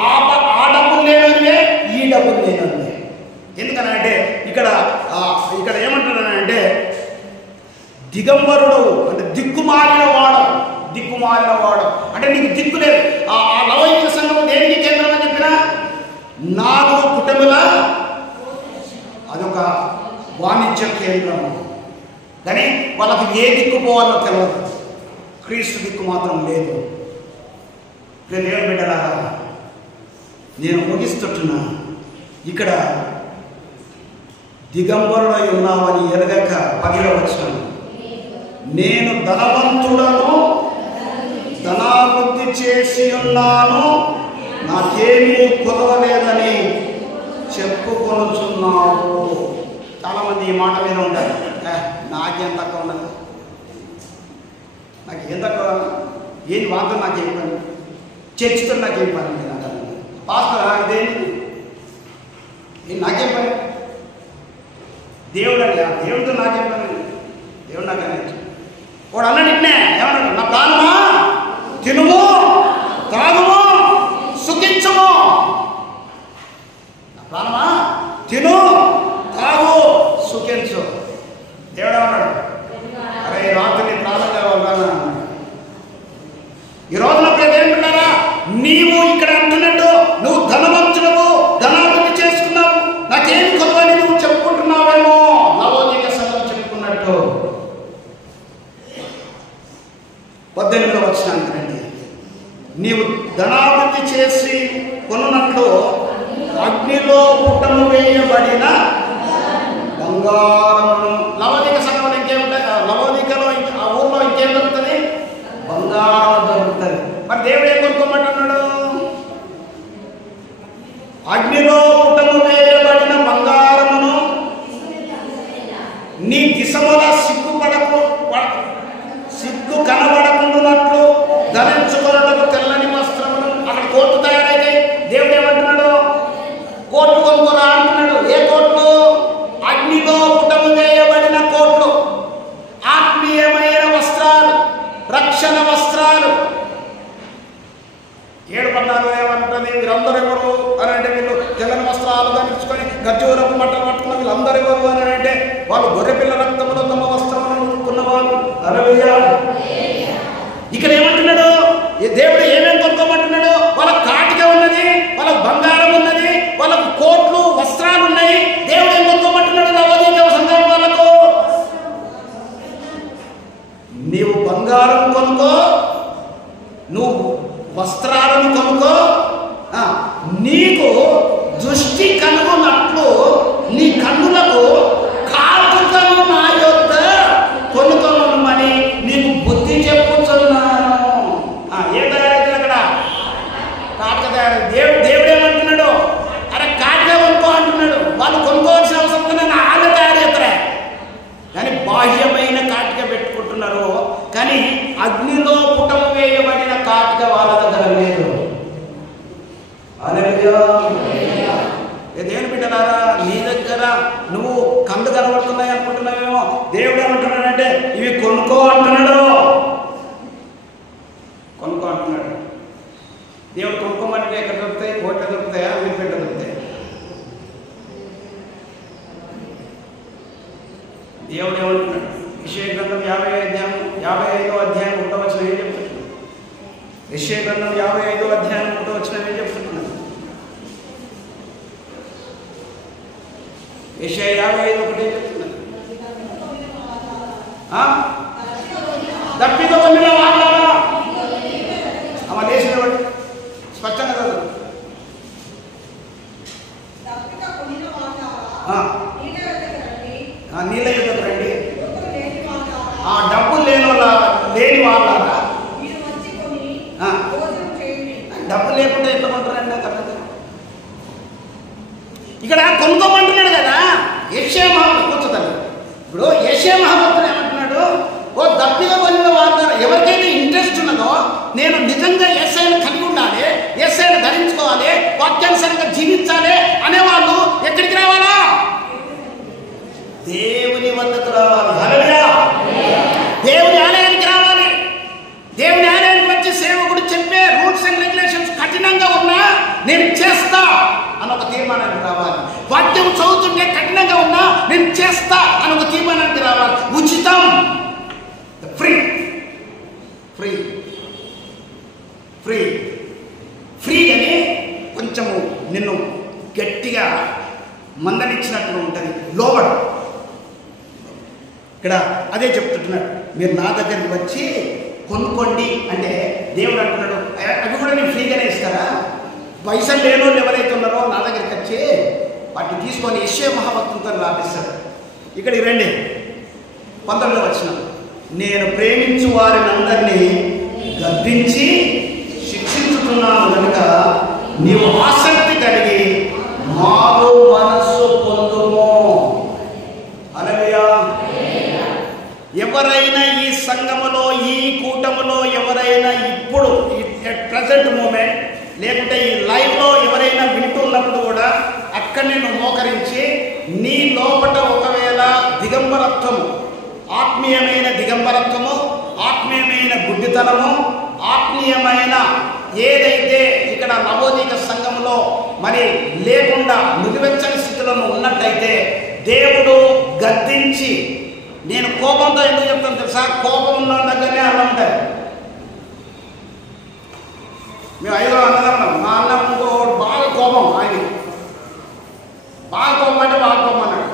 ఆ డబ్బులు లేనివే, ఈ డబ్బులు లేనివే. ఎందుకనంటే ఇక్కడ ఏమంటున్నానంటే దిగంబరుడు అంటే దిక్కుమాలిన వాడు అంటే నీకు దిక్కు లేదు. ఆ లవైక సంఘం దేనికి కేంద్రం అని చెప్పినా 4 కుటుంబాల అదొక వాణిజ్య కేంద్రం, కానీ వాళ్ళకి ఏ దిక్కు పోవాలో తెలియదు. క్రీస్తు దిక్కు మాత్రం లేదు. దేవుని బిడ్డలారా, నేను ముగిస్తున్నా. ఇక్కడ దిగంబరుడై ఉన్నావని ఎరగక 10వ వచనం, నేను ధనవంతుడను, ధనాభివృద్ధి చేసి ఉన్నాను, నాకేమీ కుదరలేదని చెప్పుకొనుచున్నావు. చాలామంది ఈ మాట మీద ఉంటారు, నాకేం తక్కువ ఉండదు, నాకేం తక్కువ, ఏది వాంతో నాకేం పని, చర్చితో నాకేం పని, నాకు పాస్టర్ ఇదేంటి, నాకేం పని, దేవుడు అని దేవుడితో నాకేం పని, దేవుడు నాకు అనేది వాడు అన్నాడు. ఇట్నే ఏమన్నాడు, నా ప్రాణమా తినుము, తాగుము, సుఖించుము. నా ప్రాణమా తిను, తాగు, సుఖించు. దేవుడు ఏమన్నాడు, అరే ఈ రాత్రి నీ ప్రాణం కావాలన్నా. ఈ రోజున ఏంటున్నారా, నీవు ఇక్కడ అంటున్నట్టు నువ్వు ధనవంతులకు ధనాభివృద్ధి చేసుకున్నావు, నాకేం కొద్దని నువ్వు చెప్పుకుంటున్నావేమో. లవోదిక సంఘం చెప్పుకున్నట్టు 18వ వచనానికి రండి. నీవు ధనాభివృద్ధి చేసి కొనున్నట్లు అగ్నిలో పుట్టము వేయబడిన బంగారమును. లవోదిక సంఘంలో ఇంకేముంటాయి, లవోదికలో ఆ ఊర్లో ఇంకేం దొరుకుతుంది, బంగారం దొరుకుతుంది. మరి దేవుడు ఏం కొనుక్కోమంటున్నాడు, అగ్నిలో పుట్టము వేయబడిన బంగారమును నీ దిశముల సిగ్గు కనబడకుండానట్లు ధరించుకున్నట్టు తెల్లని వస్త్రమును. అక్కడ కోట్లు తయారైతే దేవుడు ఏమంటున్నాడు, కోట్లు కొనుక్కోరా అంటున్నాడు. ఏ కోట్లు, అగ్నిలో పుట్టము వేయబడిన కోట్లు, ఆత్మీయమైన వస్త్రాలు, రక్షణ వస్త్రాలు. 7:14 ఏమంటుంది, వీరందరూ ఎవరు అని అంటే వీళ్ళు తెల్లని వస్త్రాలు ధరించుకొని ఖర్జూరపు బట్టలు పట్టుకున్న వీళ్ళందరూ ఎవరు అని అంటే వాళ్ళు గొర్రెపిల్ల రక్తములో తమ వస్త్రములను కొనుక్కున్నవాళ్ళు. హల్లెలూయా. ఇక్కడ ఏమంటున్నాడు, దేవుడు ఏమేమి కొనుక్కోమంటున్నాడు, వాళ్ళకు కాటిక ఉన్నది, వాళ్ళకు బంగారం ఉన్నది, వాళ్ళకు కోట్లు వస్త్రాలు ఉన్నాయి. దేవుడు ఏం కొనుక్కోమంటున్నాడు, లవోదిక సంఘం వాళ్ళకు, నీవు బంగారం కొనుక్కో, నువ్వు వస్త్రాలను కొనుక్కో, నీకు దృష్టి కనుగొన్నట్లు నీ కన్నులకు కాటుకను నా యొద్ద కొనుక్కోమని నీకు బుద్ధి చెప్పుచున్నాను. ఏం తయారైతుంది అక్కడ, కాటుక తయారైంది. దేవుడు ఏమంటున్నాడు, అరే కాటుక కొనుక్కో అంటున్నాడు. వాళ్ళు కొనుక్కోవాల్సిన అవసరం నేను ఆళ్ళ తయారు చేస్తారా, కానీ బాహ్యమైన కాటిక పెట్టుకుంటున్నారు, కానీ అగ్నిలో పుటము వేయబడిన కాటిక వాళ్ళ దగ్గర లేదు. దేవుని బిడ్డలారా, నీ దగ్గర నువ్వు కందు కనబడుతున్నాయి అనుకుంటున్నావేమో. దేవుడు ఏమంటున్నాడంటే ఇవి కొనుక్కో అంటున్నాడు, కొనుక్కో అంటున్నాడు. దేవుడు కొనుక్కోమంటే ఎక్కడ దొరుకుతాయి, కోట్ల దొరుకుతాయా, వీరిపేట దొరుకుతాయి. దేవుడు ఏమంటున్నాడు, యెషయా గ్రంథం 55వ అధ్యాయం 1వ వచనం ఏం చెప్తున్నాడు, యెషయా గ్రంథం 55వ అధ్యాయం 1వ వచనం ఏం చెప్తున్నాడు, యెషయా 55:1 ఏం చెప్తున్నాడు, దప్పిక పొందిన వాళ్ళారా, అమ్మ లేచిన వాడు స్వచ్ఛంగా చదువు. నీళ్ళ యుద్ధకు రండి, ఆ డబ్బు లేని వాళ్ళారా, డబ్బు లేకుండా ఎట్లా కొంటారండి అక్కడ. ఇక్కడ కొనుక్కోమంటున్నాడు కదా యెషయా మహాభక్తుడు, కూర్చోతాను. ఇప్పుడు యెషయా మహాభక్తుడు ఏమంటున్నాడు, ఓ దప్పిగా పొందిన వాళ్ళ ఎవరికైతే ఇంట్రెస్ట్ ఉన్నదో, నేను నిజంగా యేసయ్యను కలిగి ఉండాలి, యేసయ్యను ధరించుకోవాలి, వాక్యానుసారంగా జీవించాలి అనేవాళ్ళు ఎక్కడికి రావాలా, దేవుని వద్దకు రావాలి. హల్లెలూయా. దేవుని ఆలయానికి రావాలి. దేవుని ఆలయానికి వచ్చి సేవకుడు చెప్పే రూల్స్ అండ్ రెగ్యులేషన్స్ కఠినంగా ఉన్నా నేను చేస్తా అని ఒక తీర్మానానికి రావాలి. వాక్యం చదువుతుంటే కఠినంగా ఉన్నా నేను చేస్తా అని ఒక తీర్మానానికి రావాలి. ఉచితం, ఫ్రీ ఫ్రీ ఫ్రీ ఫ్రీ అని కొంచెము నిన్ను గట్టిగా మందలిచ్చినట్టుగా ఉంటుంది. లోబడు. ఇక్కడ అదే చెప్తుంటున్నాడు, మీరు నా దగ్గరికి వచ్చి కొనుక్కోండి అంటే దేవుడు అంటున్నాడు అవి కూడా నేను ఫ్రీగానే ఇస్తారా? పైసలు లేని వాళ్ళు ఎవరైతే ఉన్నారో నా దగ్గరికి వచ్చి వాటిని తీసుకొని యెషయా మహాభక్తులతో లాభిస్తాడు. ఇక్కడికి రండి. 19వ వచనం, నేను ప్రేమించు వారిని అందరినీ గద్దించి శిక్షించుతున్నాను కనుక నీవు ఆసక్తి కలిగి మారు మనస్సు పొందుము. హల్లెలూయా. ఎవరైనా ఈ సంఘములో ఈ కూటములో ఎవరైనా ఇప్పుడు ప్రజెంట్ మూమెంట్ లేకుంటే ఈ లైవ్లో ఎవరైనా వింటున్నప్పుడు కూడా అక్కడ నేను మోకరించి నీ లోపల ఒకవేళ దిగంబరత్వము, ఆత్మీయమైన దిగంబరత్వము, ఆత్మీయమైన గుడ్డితనము, ఆత్మీయమైన ఏదైతే ఇక్కడ నవోదీక సంఘంలో మరి లేకుండా నిలువెచ్చని స్థితిలో ఉన్నట్టయితే దేవుడు గద్దించి, నేను కోపంతో ఎందుకు చెప్తాను తెలుసా? కోపం ఉన్న దగ్గరనే అన్న ఉంటాయి. మేము 5 అన్నదన్నాం. మా అన్న ఇంకోటి బాగా కోపం, ఆయన బాగా కోపం అంటే బాగా కోపం అన్నాడు.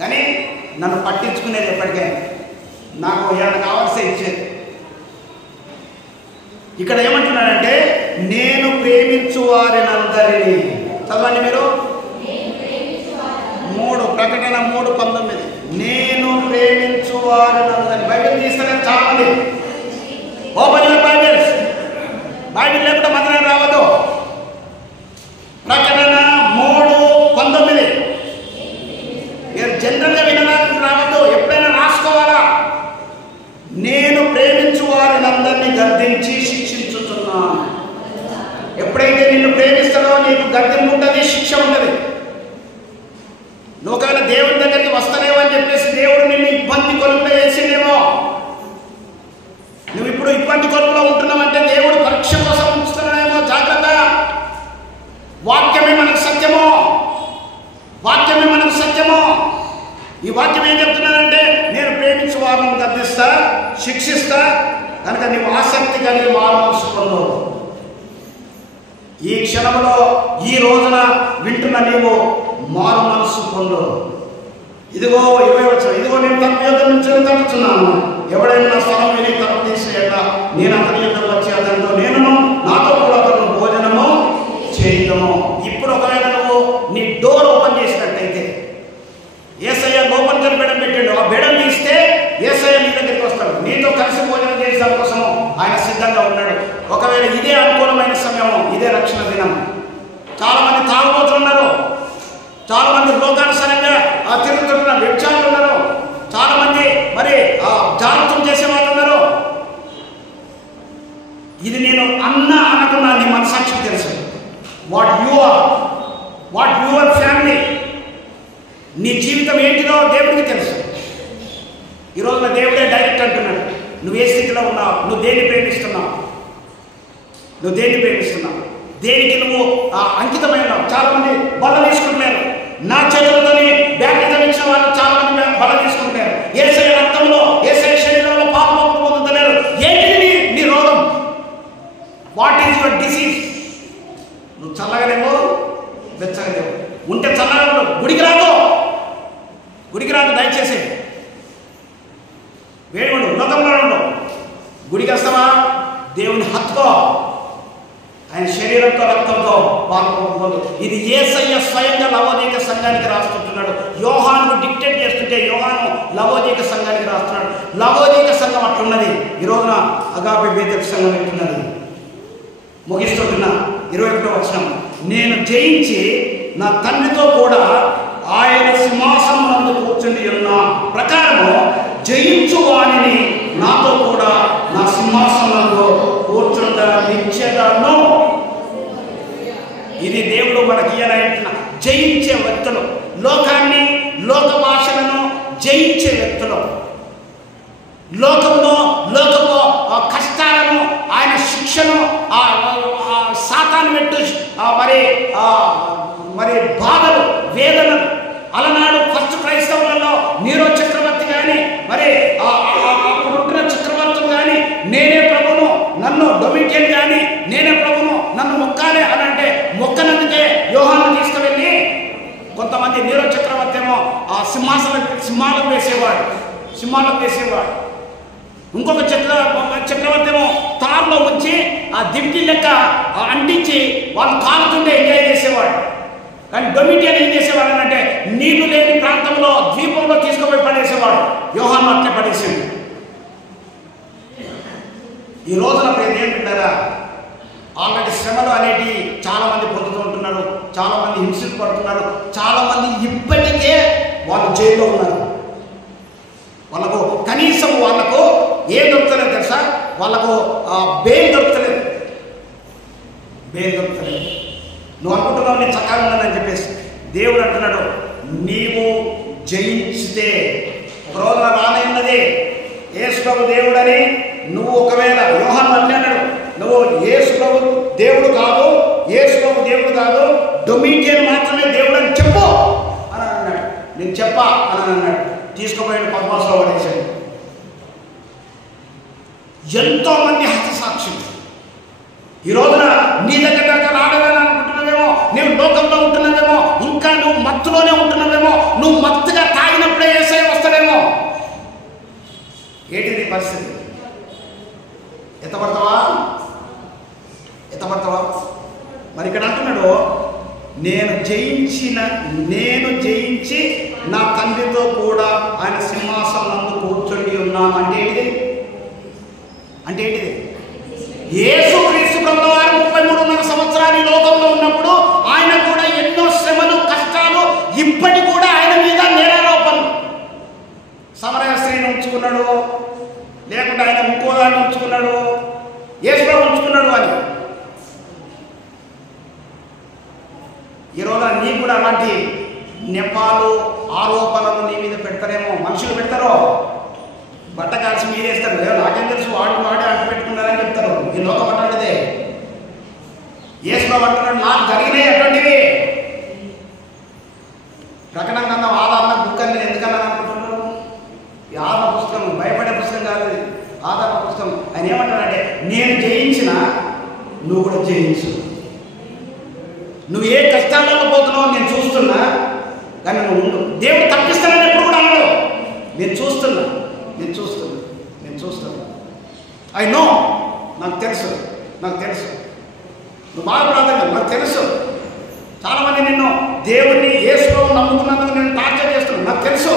కానీ నన్ను పట్టించుకునేది ఎప్పటికైనా నాకు ఏమైనా కావాల్సి ఇచ్చేది. ఇక్కడ ఏమంటున్నాడంటే నేను ప్రేమించు వారినందరినీ, చదవండి మీరు 3 ప్రకటన 3:19, నేను ప్రేమించు వారినందరినీ. బైబిల్ తీస్తేనే చాలా మంది ఓపెన్ యువర్ బైబిల్స్. బైబిల్ లేకుండా మందిరం రావద్దు. ప్రకటన 3:19 మీరు జనరల్గా వినడానికి రావద్దు, ఎప్పుడైనా రాసుకోవాలా. నేను ప్రేమించు వారినందరినీ గద్దించి శిక్షించుతున్నాను. ఎప్పుడైతే నిన్ను ప్రేమిస్తాడో నీకు గద్దింపు ఉంటుంది, శిక్ష ఉంటుంది. నువ్వు ఒకవేళ దేవుని దగ్గరికి వస్తలేవు అని చెప్పేసి దేవుడు నిన్ను ఇబ్బంది కొలుపులో వేసిందేమో. నువ్వు ఇప్పుడు ఇబ్బంది కొలుపులో ఉంటున్నావంటే దేవుడు పరీక్ష కోసం ఉంచుతున్నాడేమో. జాగ్రత్త. వాక్యమే మనకు సత్యమో, వాక్యమే మనకు సత్యమో. ఈ వాక్యం ఏం చెప్తున్నానంటే నేను ప్రేమించు వారిని గద్దిస్తా, శిక్షిస్తా కనుక నీవు ఆసక్తి కలిగి మారు పొందు. ఈ క్షణంలో ఈ రోజున వింటున్న నీవు మారు మనస్సు పొందు. ఇదిగో 20వ వచనం, ఇదిగో నేను తన యొద్ద నుంచి తప్పుచున్నాను. ఎవడైనా నా స్వరం విని తప్పు తీసేయక నేను అతని యొద్దకు వచ్చి అతనితో నేను నాతో కూడా అతను భోజనము చేయడము. ఇప్పుడు ఒకవేళ నువ్వు నీ డోర్ ఓపెన్ చేసినట్టయితే యేసయ్య లోపల బెడం పెట్టాడు. ఆ బెడం తీస్తే యేసయ్య నీ దగ్గరికి వస్తాడు, నీతో కలిసి భోజనం చేసే కోసం ఆయన సిద్ధంగా ఉన్నాడు. ఒకవేళ ఇదే అనుకూలమైన సమయం, ఇదే రక్షణ దినం. చాలా మంది తాగుబోతున్నారు, చాలా మంది లోకానుసారంగా తిరుగుతున్న వ్యభిచారులు ఉన్నారు, చాలా మంది మరి జాగ్రత్తం చేసే వాళ్ళు ఉన్నారు. ఇది నేను అనకున్నా నీ మనసాక్షికి తెలుసు. వాట్ యువర్ ఫ్యామిలీ, నీ జీవితం ఏంటిదో దేవుడికి తెలుసు. ఈ రోజున దేవుడే డైరెక్ట్ అంటున్నాడు, నువ్వు ఏ స్థితిలో ఉన్నావు, నువ్వు దేన్ని ప్రేమిస్తున్నావు, నువ్వు దేన్ని ప్రేమిస్తున్నావు, దేనికి నువ్వు అంకితమైన. చాలా మంది బల తీసుకుంటున్నారు. నా చేతులతోని బ్యాప్టిజం ఇచ్చిన వాళ్ళు చాలా మంది బల తీసుకుంటున్నారు. యేసయ్య రక్తంలో, యేసయ్య శరీరంలో పాపం పొందుతున్నారు. ఏంటిది నీ రోగం? What is your disease? నువ్వు చల్లగలేవు, వెచ్చగలేవు. ఉంటే చల్లగలవు. గుడికి రాదు దయచేసి. వేడుడు లోకంలో ఉండవు. గుడికి వస్తావా? దేవుని హత్తుకో, ఆయన శరీరంతో రక్తంతో పాల్గొనకూడదు. ఇది యేసయ్య స్వయంగా లవోదీక సంఘానికి రాస్తుంటున్నాడు. యోహాను డిక్టేట్ చేస్తుంటే యోహాను లవోదీక సంఘానికి రాస్తున్నాడు. లవోదీక సంఘం అట్లున్నది. ఈ రోజున అగాపే బేతెల్ సంఘం ఎట్లున్నది? ముగిస్తుంటున్నా 21వ వచనం, నేను జయించి నా తండ్రితో కూడా ఆయన సింహాసనం నందు కూర్చుండి ఉన్న ప్రకారము జయించు వాణిని నాతో కూడా నా సింహాసనంలో కూర్చుండనిచ్చేదాను. ఇది దేవుడు మనకి జయించే వ్యక్తులు. లోకాన్ని, లోక భాషలను, జయించే వ్యక్తులు. లోకంలో కష్టాలను, ఆయన శిక్షను, సాతాను పెట్టు మరి బాధలు, వేదనలు, అలనాడు ఫస్ట్ క్రైస్తవులలో నీరో చక్రవర్తి కానీ, మరి అప్పుడుంటున్న చక్రవర్తులు కానీ, నేనే ప్రభును, నన్ను డొమిటియన్ కానీ, నేనే ప్రభును, నన్ను మొక్కాలి అని అంటే మొక్కనందుకే యోహాను తీసుకువెళ్ళి కొంతమంది నీరో చక్రవర్తి ఏమో ఆ సింహాలకు వేసేవాడు. ఇంకొక చక్రవర్తి ఏమో తారులో ఉంచి ఆ దివిటి లెక్క అంటించి వాళ్ళు కాలుతుండే ఎంజాయ్ చేసేవాడు. కానీ డొమిటియన్ ఏం చేసేవాడు అంటే నీళ్లు లేని ప్రాంతంలో ద్వీపంలో తీసుకుపోయి పడేసేవాడు. యోహాను అట్లే పడేసేవాడు. ఈ రోజున ఏంటంటారా, ఆల్రెడీ శ్రమలు అనేటివి చాలా మంది పొందుతూ ఉంటున్నారు, చాలా మంది హింసించబడుతున్నారు, చాలా మంది ఇప్పటికే వాళ్ళు జైల్లో ఉన్నారు. వాళ్ళకు కనీసం వాళ్ళకు ఏం దొరుకుతలేదు తెలుసా, వాళ్ళకు బెయిల్ దొరుకుతలేదు. నువ్వు అనుకుంటున్నావు నేను చక్కగా ఉన్నానని చెప్పేసి. దేవుడు అంటున్నాడు, నీవు జయించితే ఒక రోజున రానన్నది యేసు ప్రభు దేవుడని. నువ్వు ఒకవేళ యోహాను అన్నాడు, నువ్వు యేసు ప్రభు దేవుడు కాదు, యేసు ప్రభు దేవుడు కాదు, డొమిటియన్ మాత్రమే దేవుడు అని చెప్పు అని అన్నాడు. నేను చెప్పా అని అన్నాడు. తీసుకుపోయాడు, పద్మాసలో పడేశాడు. ఎంతో మంది హతసాక్షులు. ఈ రోజున నీ దగ్గర దాకా రాలేదని అనుకుంటున్నావేమో, నువ్వు లోకంలో ఉంటున్నావేమో, ఇంకా నువ్వు మత్తులోనే ఉంటున్నావేమో, నువ్వు మత్తుగా తాగినప్పుడే యేసయ్య వస్తాడేమో. ఏంటిది పరిస్థితి? ఎత్తపడతావా? మరి ఇక్కడ అంటున్నాడు, నేను జయించి నా తండ్రితో కూడా ఆయన సింహాసనం కూర్చొని ఉన్నాను అంటే ఏంటిది? యేసుక్రీస్తు ప్రభువారు 33.5 సంవత్సరాలు ఈ లోకంలో ఉన్నప్పుడు ఆయన కూడా ఎన్నో శ్రమలు, కష్టాలు, ఇప్పటి కూడా ఆయన మీద నేరారోపణలు. సమరయ స్త్రీని ఉంచుకున్నాడు, లేకుంటే ఆయన ఇంకోదాన్ని ఉంచుకున్నాడు, యేసు ప్రభు ఉంచుకున్నాడు అని. ఈరోజు నీ కూడా అలాంటి నెపాలు, ఆరోపణలు నీ మీద పెడతారేమో. మనుషులు పెడతారో, బట్ట కాల్చి మీరేస్తారు. నాకేం తెలుసు, వాడు అంటు పెట్టుకున్నారని చెప్తారు. ఈ లోకం అటువంటిదే. యేసు ప్రభు అంటున్నాడు, నాకు జరిగినాయి అటువంటివి. ప్రకటన గ్రంథం ఆదారణ బుక్ అని నేను ఎందుకన్నా అనుకుంటున్నాను. ఈ ఆదార పుస్తకం భయపడే పుస్తకం కాదు, ఆదార పుస్తకం. ఆయన ఏమంటాడంటే, నేను జయించిన నువ్వు కూడా జయించు. నువ్వు ఏ కష్టాలలో పోతున్నావు నేను చూస్తున్నా, కానీ నువ్వు ఉండు. దేవుడు తప్పిస్తానని ఎప్పుడు కూడా అన్నాడు. నేను చూస్తున్నా. ఐ నో, నాకు తెలుసు. నువ్వు బాధపడదు, నాకు తెలుసు. చాలామంది నిన్ను దేవుడిని యేసులో నమ్ముకున్నందుకు నేను టార్చర్ చేస్తున్నాను. నాకు తెలుసు.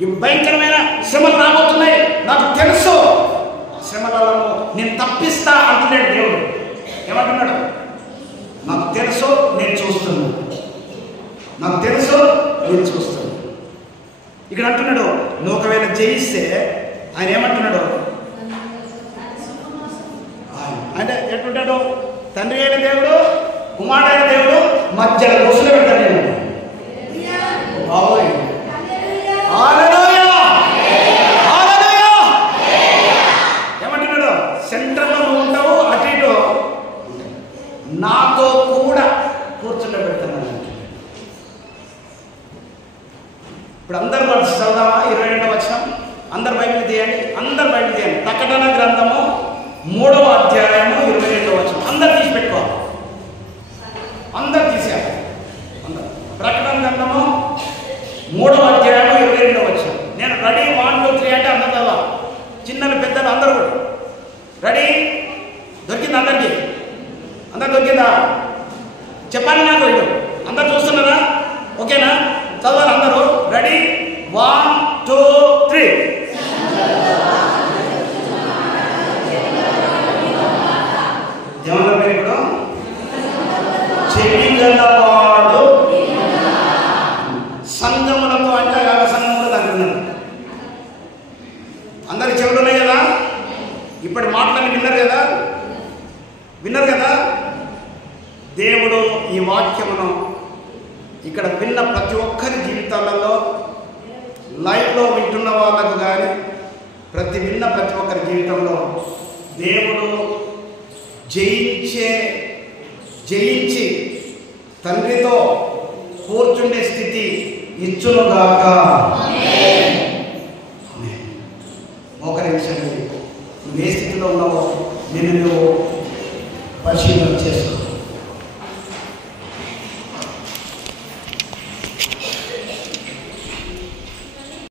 ఈ భయంకరమైన శ్రమలు రాబోతున్నాయి, నాకు తెలుసు. శ్రమలలో నేను తప్పిస్తా అంటున్నాడు దేవుడు. ఏమంటున్నాడు? నాకు తెలుసు, నేను చూస్తున్నాను. ఇక్కడ అంటున్నాడు, నువ్వు ఒకవేళ జయిస్తే ఆయన ఏమంటున్నాడు అంటే ఎట్లుంటాడు? తండ్రి అయిన దేవుడు, కుమారుడు అయిన దేవుడు మధ్యలో కూర్చుని పెడతాడు. నేను బాబోయ్, ఏమంటున్నాడు? సెంటర్లో నువ్వు ఉంటావు, అటు ఇటు నాతో కూడా కూర్చుండబెడతాను. ఇప్పుడు అందరు కలిసి చదువుదామా? 22వ వచనం. అందరు బైబిల్ తీయండి. ప్రకటన గ్రంథము 3వ అధ్యాయము 22వ వచనం. అందరు తీసి పెట్టుకోవాలి. అందరు తీసేయాలి. ప్రకటన గ్రంథము 3వ అధ్యాయము 22వ వచనం. నేను రెడీ 1 2 3 అంటే అందరు చదవాలి. చిన్నలు పెద్దలు అందరూ కూడా రెడీ. దొరికింది అందరికీ? అందరు దొరికిందా? చెప్పాలి నాకు. ఇది అందరు చూస్తున్నారా? ఓకేనా? చదవాలి అందరూ. రెడీ 1 2 3. దేవుని పేరు ఇప్పుడు చెవిగలవాడు సంగములతో అంటే సంగములు తగ్గుతున్నారు. అందరికి చెవులు ఉన్నాయి కదా? ఇప్పటి మాటలని విన్నారు కదా? దేవుడు ఈ వాక్యమును ఇక్కడ విన్న ప్రతి ఒక్కరి లైవ్లో వింటున్న వాళ్ళకు కానీ విన్న ప్రతి ఒక్కరి జీవితంలో దేవుడు జయించి తండ్రితో కూర్చుండే స్థితి ఇచ్చునుగాక. మోకరించండి. నువ్వు ఏ స్థితిలో ఉన్నావో నేను